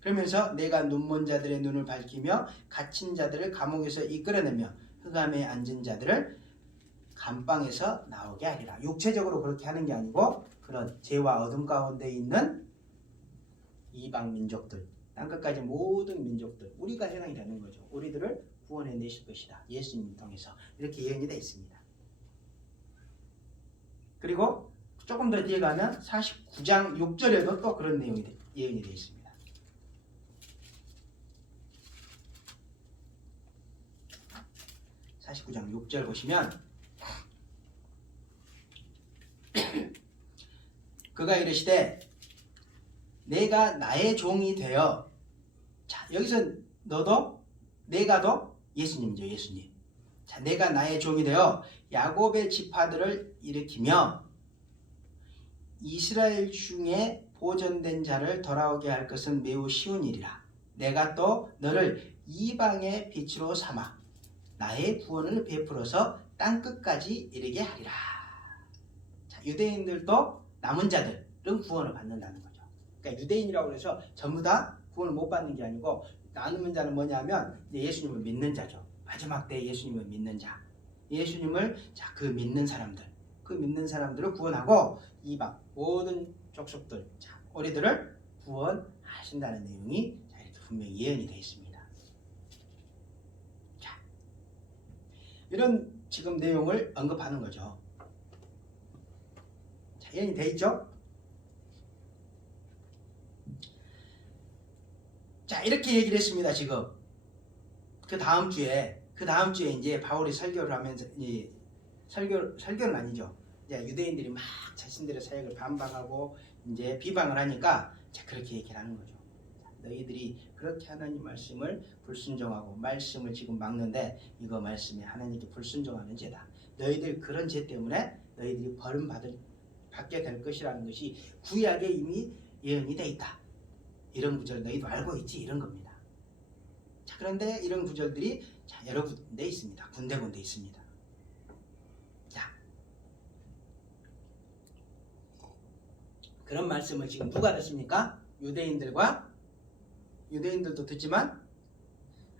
그러면서 내가 눈먼 자들의 눈을 밝히며 갇힌 자들을 감옥에서 이끌어내며 흑암에 앉은 자들을 감방에서 나오게 하리라. 육체적으로 그렇게 하는 게 아니고 그런 죄와 어둠 가운데 있는 이방 민족들, 땅끝까지 모든 민족들, 우리가 해당이 되는 거죠. 우리들을 구원해 내실 것이다. 예수님 통해서. 이렇게 예언이 되어 있습니다. 그리고 조금 더 뒤에 가면 49장 6절에도 또 그런 내용이 예언이 되어 있습니다. (49장 6절) 보시면 그가 이르시되 내가 나의 종이 되어. 자, 여기서 내가도 예수님이죠. 예수님. 자, 내가 나의 종이 되어 야곱의 지파들을 일으키며 이스라엘 중에 보존된 자를 돌아오게 할 것은 매우 쉬운 일이라. 내가 또 너를 이방의 빛으로 삼아 나의 구원을 베풀어서 땅끝까지 이르게 하리라. 자, 유대인들도 남은 자들은 구원을 받는다는 거죠. 그러니까 유대인이라고 해서 전부 다 구원을 못 받는 게 아니고 남은 자는 뭐냐면 예수님을 믿는 자죠. 마지막 때 예수님을 믿는 자. 예수님을 그 믿는 사람들을 구원하고 이방 모든 족속들, 우리들을 구원하신다는 내용이 이렇게 분명히 예언이 되어 있습니다. 자, 이런 지금 내용을 언급하는 거죠. 자, 예언이 되어 있죠? 자, 이렇게 얘기를 했습니다. 지금 그 다음 주에 이제 바울이 설교를 하면서 설교는 아니죠. 이제 유대인들이 막 자신들의 사역을 반박하고 이제 비방을 하니까 그렇게 얘기를 하는 거죠. 너희들이 그렇게 하나님 말씀을 불순종하고 말씀을 지금 막는데 이거 말씀이 하나님께 불순종하는 죄다. 너희들 그런 죄 때문에 너희들이 벌을 받게 될 것이라는 것이 구약에 이미 예언이 돼 있다. 이런 구절 너희도 알고 있지, 이런 겁니다. 자, 그런데 이런 구절들이 여러 군데 있습니다. 군데군데 있습니다. 자, 그런 말씀을 지금 누가 듣습니까? 유대인들도 듣지만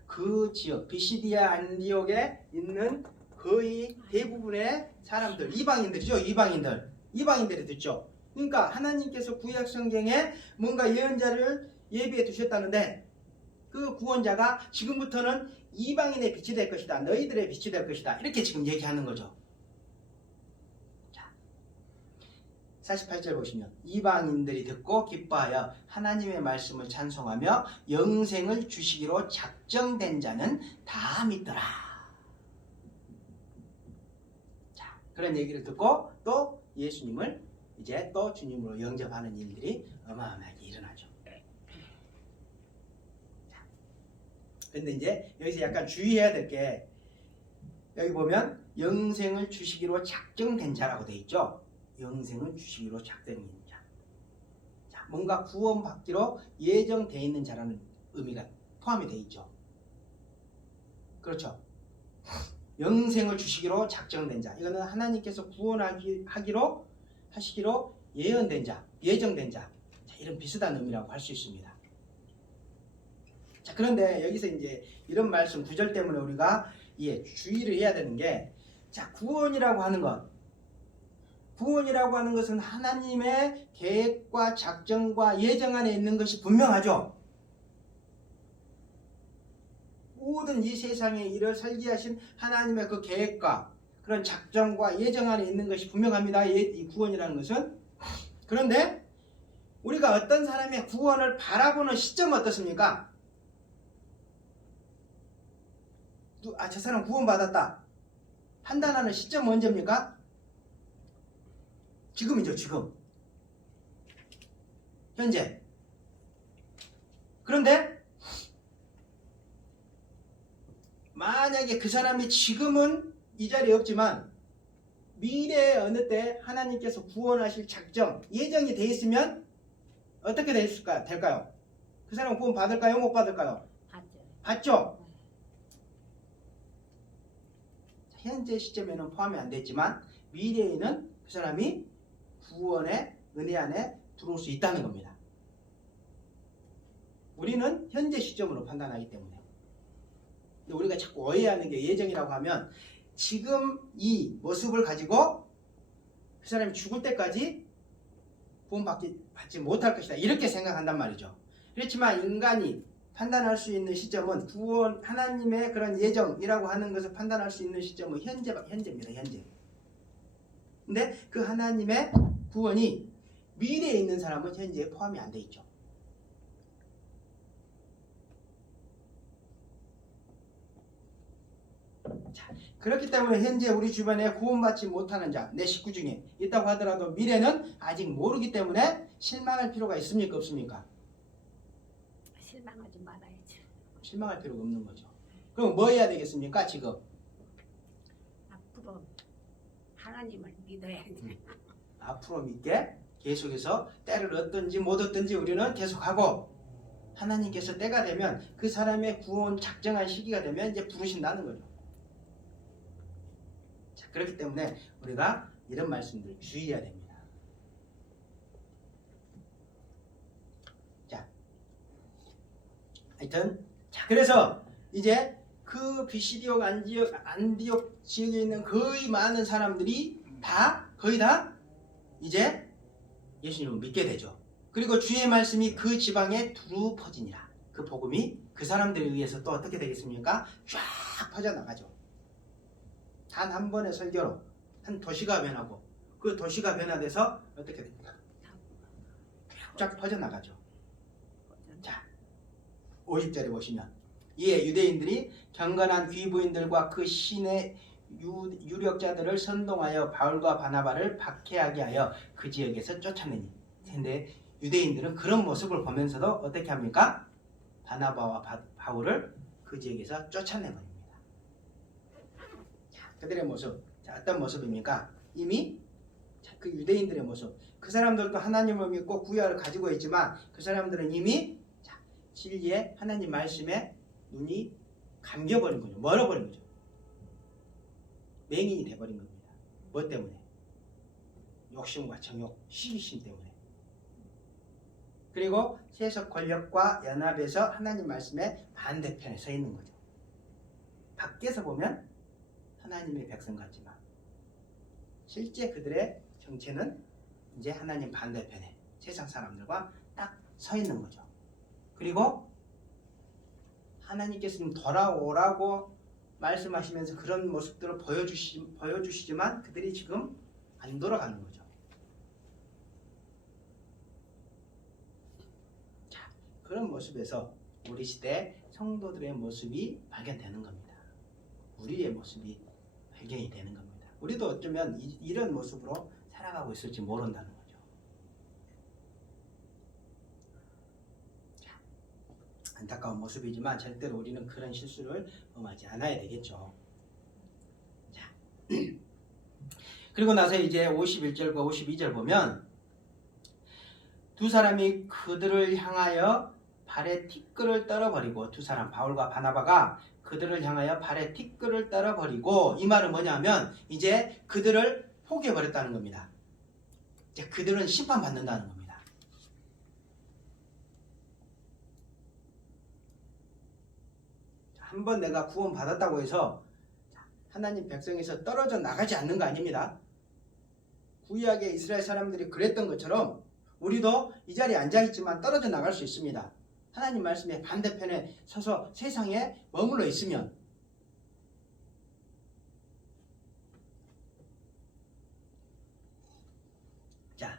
그 지역 비시디아 안디옥에 있는 거의 대부분의 사람들, 이방인들이죠. 이방인들이 듣죠. 그러니까 하나님께서 구약 성경에 뭔가 예언자를 예비해 두셨다는데 그 구원자가 지금부터는 이방인의 빛이 될 것이다. 너희들의 빛이 될 것이다. 이렇게 지금 얘기하는 거죠. 자, 48절 보시면 이방인들이 듣고 기뻐하여 하나님의 말씀을 찬송하며 영생을 주시기로 작정된 자는 다 믿더라. 자, 그런 얘기를 듣고 또 예수님을 이제 또 주님으로 영접하는 일들이 어마어마하게 일어나죠. 자, 근데 이제 여기서 약간 주의해야 될 게 여기 보면 영생을 주시기로 작정된 자라고 돼 있죠. 영생을 주시기로 작정된 자. 자, 뭔가 구원받기로 예정되어 있는 자라는 의미가 포함이 되어 있죠. 그렇죠. 영생을 주시기로 작정된 자. 이거는 하나님께서 구원하기로 하시기로 예언된 자, 예정된 자. 자, 이런 비슷한 의미라고 할 수 있습니다. 자, 그런데 여기서 이제 이런 말씀 9절 때문에 우리가 주의를 해야 되는 게, 자, 구원이라고 하는 것은 하나님의 계획과 작정과 예정 안에 있는 것이 분명하죠. 모든 이 세상의 일을 설계하신 하나님의 그 계획과 그런 작정과 예정 안에 있는 것이 분명합니다. 이 구원이라는 것은. 그런데 우리가 어떤 사람의 구원을 바라보는 시점은 어떻습니까? 저 사람 구원받았다 판단하는 시점은 언제입니까? 지금이죠. 지금 현재. 그런데 만약에 그 사람이 지금은 이 자리에 없지만 미래에 어느 때 하나님께서 구원하실 작정, 예정이 돼 있으면 어떻게 될까요? 그 사람은 구원 받을까요? 못 받을까요? 받죠. 현재 시점에는 포함이 안 됐지만 미래에는 그 사람이 구원의 은혜 안에 들어올 수 있다는 겁니다. 우리는 현재 시점으로 판단하기 때문에. 근데 우리가 자꾸 오해하는 게, 예정이라고 하면 지금 이 모습을 가지고 그 사람이 죽을 때까지 구원받지 못할 것이다, 이렇게 생각한단 말이죠. 그렇지만 인간이 판단할 수 있는 시점은, 구원, 하나님의 그런 예정이라고 하는 것을 판단할 수 있는 시점은 현재입니다. 현재. 근데 그 하나님의 구원이 미래에 있는 사람은 현재에 포함이 안 돼 있죠. 자, 그렇기 때문에 현재 우리 주변에 구원받지 못하는 자, 내 식구 중에 있다고 하더라도 미래는 아직 모르기 때문에 실망할 필요가 있습니까? 없습니까? 실망하지 말아야지. 실망할 필요가 없는 거죠. 그럼 뭐 해야 되겠습니까? 지금 앞으로 하나님을 믿어야지. 앞으로 믿게 계속해서 때를 얻든지 못 얻든지 우리는 계속하고, 하나님께서 때가 되면 그 사람의 구원 작정한 시기가 되면 이제 부르신다는 거죠. 자, 그렇기 때문에 우리가 이런 말씀들 주의해야 됩니다. 자, 하여튼, 자, 그래서 이제 그 비시디옥 안디옥 지역에 있는 거의 많은 사람들이 거의 다 이제 예수님을 믿게 되죠. 그리고 주의 말씀이 그 지방에 두루 퍼지니라. 그 복음이 그 사람들에 의해서 또 어떻게 되겠습니까? 쫙 퍼져나가죠. 단 한 번의 설교로 한 도시가 변하고, 그 도시가 변화돼서 어떻게 됩니까? 쫙 퍼져나가죠. 자, 50절에 보시면, 이에 유대인들이 경건한 귀부인들과 그 신의 유력자들을 선동하여 바울과 바나바를 박해하게 하여 그 지역에서 쫓아내니. 근데 유대인들은 그런 모습을 보면서도 어떻게 합니까? 바나바와 바울을 그 지역에서 쫓아내버립니다. 자, 그들의 모습, 자, 어떤 모습입니까? 이미 그 유대인들의 모습, 그 사람들도 하나님을 믿고 구약을 가지고 있지만 그 사람들은 이미 진리에, 하나님 말씀에 눈이 감겨버린 거죠. 멀어버린 거죠. 맹인이 돼버린 겁니다. 뭐 때문에? 욕심과 정욕, 시기심 때문에. 그리고 세속 권력과 연합해서 하나님 말씀의 반대편에 서 있는 거죠. 밖에서 보면 하나님의 백성 같지만 실제 그들의 정체는 이제 하나님 반대편에 세상 사람들과 딱 서 있는 거죠. 그리고 하나님께서는 돌아오라고 말씀하시면서 그런 모습들을 보여주시지만 그들이 지금 안 돌아가는 거죠. 그런 모습에서 우리 시대 성도들의 모습이 발견되는 겁니다. 우리의 모습이 발견이 되는 겁니다. 우리도 어쩌면 이런 모습으로 살아가고 있을지 모른다는 거죠. 자, 안타까운 모습이지만 절대로 우리는 그런 실수를 범하지 않아야 되겠죠. 자, 그리고 나서 이제 51절과 52절 보면 두 사람이 그들을 향하여 발에 티끌을 떨어버리고, 두 사람 바울과 바나바가 그들을 향하여 발에 티끌을 떨어버리고, 이 말은 뭐냐면 이제 그들을 포기해버렸다는 겁니다. 이제 그들은 심판받는다는 겁니다. 한번 내가 구원받았다고 해서 하나님 백성에서 떨어져 나가지 않는 거 아닙니다. 구약의 이스라엘 사람들이 그랬던 것처럼 우리도 이 자리에 앉아있지만 떨어져 나갈 수 있습니다. 하나님 말씀의 반대편에 서서 세상에 머물러 있으면. 자,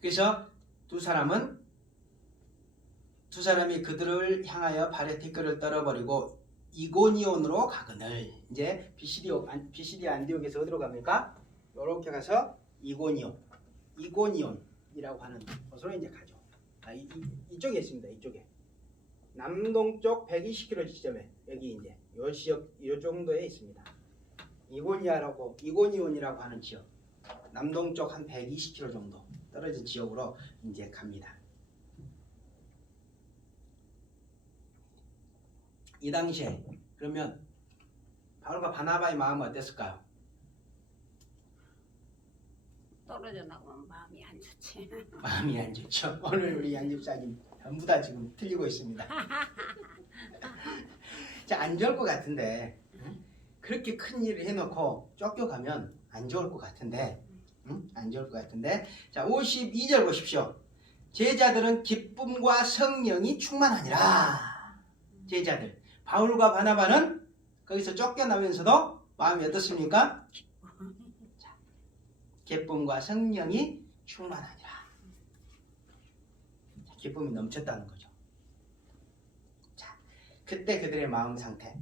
그래서 두 사람이 그들을 향하여 발에 티끌을 떨어버리고 이고니온으로 가거늘. 이제 비시디아 안디옥에서 어디로 갑니까? 이렇게 가서 이고니온이라고 하는 곳으로 이제 가죠. 이쪽에 있습니다. 이쪽에 남동쪽 120km 지점에 여기 이제 요 지역 요 정도에 있습니다. 이고니온이라고 하는 지역, 남동쪽 한 120km 정도 떨어진 지역으로 이제 갑니다. 이 당시에 그러면 바울과 바나바의 마음은 어땠을까요? 떨어져 나가면 마음이 안 좋지. 마음이 안 좋죠. 오늘 우리 양 집사님 전부 다 지금 틀리고 있습니다. 자, 안 좋을 것 같은데, 그렇게 큰 일을 해놓고 쫓겨가면 안 좋을 것 같은데, 안 좋을 것 같은데. 자, 52절 보십시오. 제자들은 기쁨과 성령이 충만하니라. 제자들 바울과 바나바는 거기서 쫓겨나면서도 마음이 어떻습니까? 자, 기쁨과 성령이 충만하니라. 자, 기쁨이 넘쳤다는 거죠. 자, 그때 그들의 마음 상태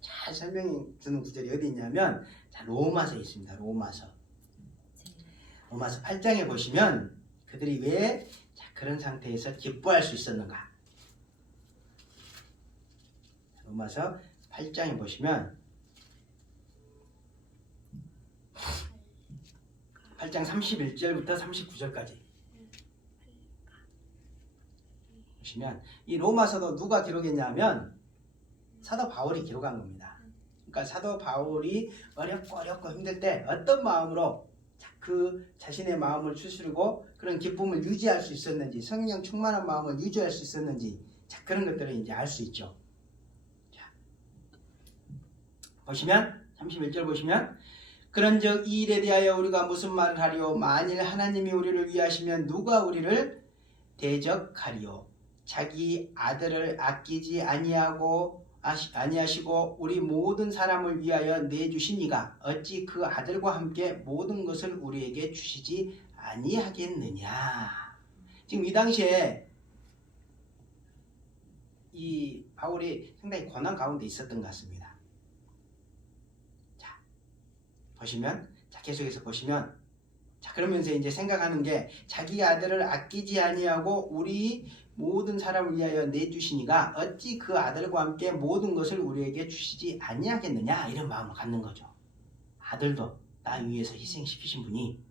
잘 설명해 주는 구절이 어디 있냐면, 자, 로마서에 있습니다. 로마서 8장에 보시면 그들이 왜 그런 상태에서 기뻐할 수 있었는가. 로마서 8장에 보시면 8장 31절부터 39절까지 보시면, 이 로마서도 누가 기록했냐면 사도 바울이 기록한 겁니다. 그러니까 사도 바울이 어렵고 힘들 때 어떤 마음으로 그 자신의 마음을 추스르고 그런 기쁨을 유지할 수 있었는지, 성령 충만한 마음을 유지할 수 있었는지, 자, 그런 것들을 이제 알 수 있죠. 자, 보시면 31절 보시면, 그런즉 이 일에 대하여 우리가 무슨 말을 하리요? 만일 하나님이 우리를 위하시면 누가 우리를 대적하리요? 자기 아들을 아끼지 아니하시고 우리 모든 사람을 위하여 내주시니가 어찌 그 아들과 함께 모든 것을 우리에게 주시지 아니하겠느냐. 지금 이 당시에 이 바울이 상당히 고난 가운데 있었던 것 같습니다. 자, 보시면, 자, 계속해서 보시면, 자, 그러면서 이제 생각하는 게, 자기 아들을 아끼지 아니하고 우리 모든 사람을 위하여 내주시니가 어찌 그 아들과 함께 모든 것을 우리에게 주시지 아니하겠느냐, 이런 마음을 갖는 거죠. 아들도 나 위해서 희생시키신 분이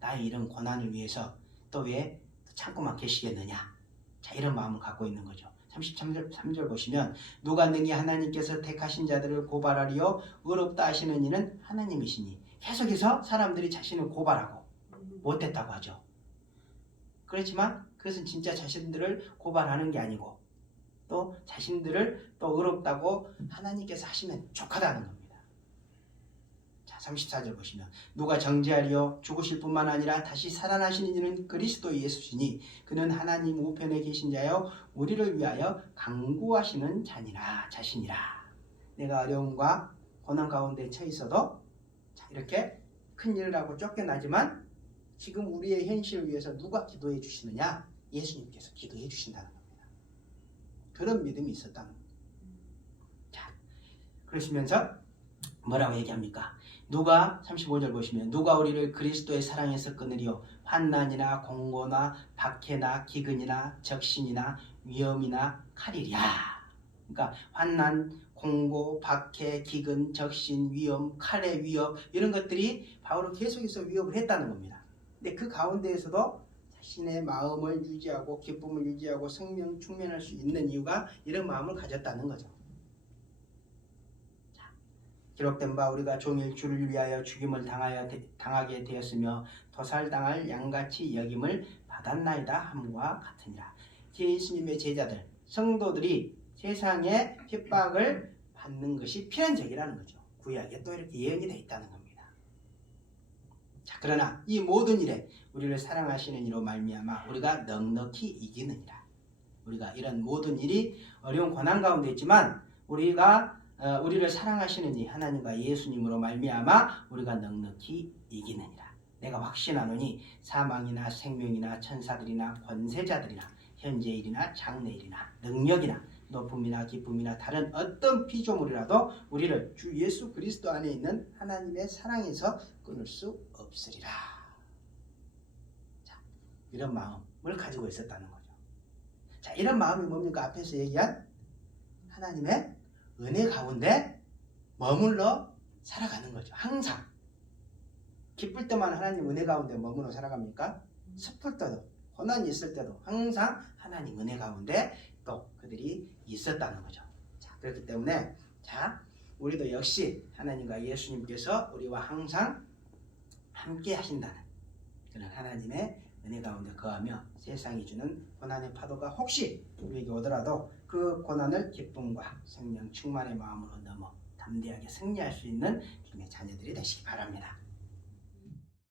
나의 이런 고난을 위해서 또 왜 참고만 계시겠느냐. 자, 이런 마음을 갖고 있는 거죠. 33절 보시면, 누가 능히 하나님께서 택하신 자들을 고발하리요? 의롭다 하시는 이는 하나님이시니. 계속해서 사람들이 자신을 고발하고 못했다고 하죠. 그렇지만 그것은 진짜 자신들을 고발하는 게 아니고, 또 자신들을 또 의롭다고 하나님께서 하시면 족하다는 겁니다. 자, 34절 보시면, 누가 정죄하리요? 죽으실 뿐만 아니라 다시 살아나시는 이는 그리스도 예수시니 그는 하나님 우편에 계신 자요 우리를 위하여 강구하시는 자신이라. 내가 어려움과 고난 가운데 처해 있어도, 자, 이렇게 큰 일을 하고 쫓겨나지만 지금 우리의 현실을 위해서 누가 기도해 주시느냐? 예수님께서 기도해 주신다는 겁니다. 그런 믿음이 있었다는 겁니다. 자, 그러시면서 뭐라고 얘기합니까? 누가 35절 보시면 누가 우리를 그리스도의 사랑에서 끊으리요 환난이나 공고나 박해나 기근이나 적신이나 위험이나 칼이랴. 그러니까 환난, 공고, 박해, 기근, 적신, 위험, 칼의 위협 이런 것들이 바울은 계속해서 위협을 했다는 겁니다. 근데 그 가운데에서도 자신의 마음을 유지하고 기쁨을 유지하고 생명 충만할 수 있는 이유가 이런 마음을 가졌다는 거죠. 자, 기록된 바 우리가 종일 주를 위하여 죽임을 당하게 되었으며 도살당할 양같이 여김을 받았나이다 함과 같으니라. 예수님의 제자들, 성도들이 세상의 핍박을 받는 것이 필연적이라는 거죠. 구약에 또 이렇게 예언이 되어 있다는 겁니다. 자, 그러나 이 모든 일에 우리를 사랑하시는 이로 말미암아 우리가 넉넉히 이기느니라. 우리가 이런 모든 일이 어려운 고난 가운데 있지만 우리가 우리를 사랑하시는 이 하나님과 예수님으로 말미암아 우리가 넉넉히 이기느니라. 내가 확신하노니 사망이나 생명이나 천사들이나 권세자들이나 현재일이나 장래일이나 능력이나 높음이나 기쁨이나 다른 어떤 피조물이라도 우리를 주 예수 그리스도 안에 있는 하나님의 사랑에서 끊을 수 없으리라. 자, 이런 마음을 가지고 있었다는 거죠. 자, 이런 마음이 뭡니까? 앞에서 얘기한 하나님의 은혜 가운데 머물러 살아가는 거죠. 항상 기쁠 때만 하나님 은혜 가운데 머물러 살아갑니까? 슬플 때도 고난이 있을 때도 항상 하나님 은혜 가운데 또 그들이 있었다는 거죠. 자, 그렇기 때문에 자, 우리도 역시 하나님과 예수님께서 우리와 항상 함께 하신다는 그런 하나님의 은혜 가운데 거하며 세상이 주는 고난의 파도가 혹시 우리에게 오더라도 그 고난을 기쁨과 생명 충만의 마음으로 넘어 담대하게 승리할 수 있는 주님의 자녀들이 되시기 바랍니다.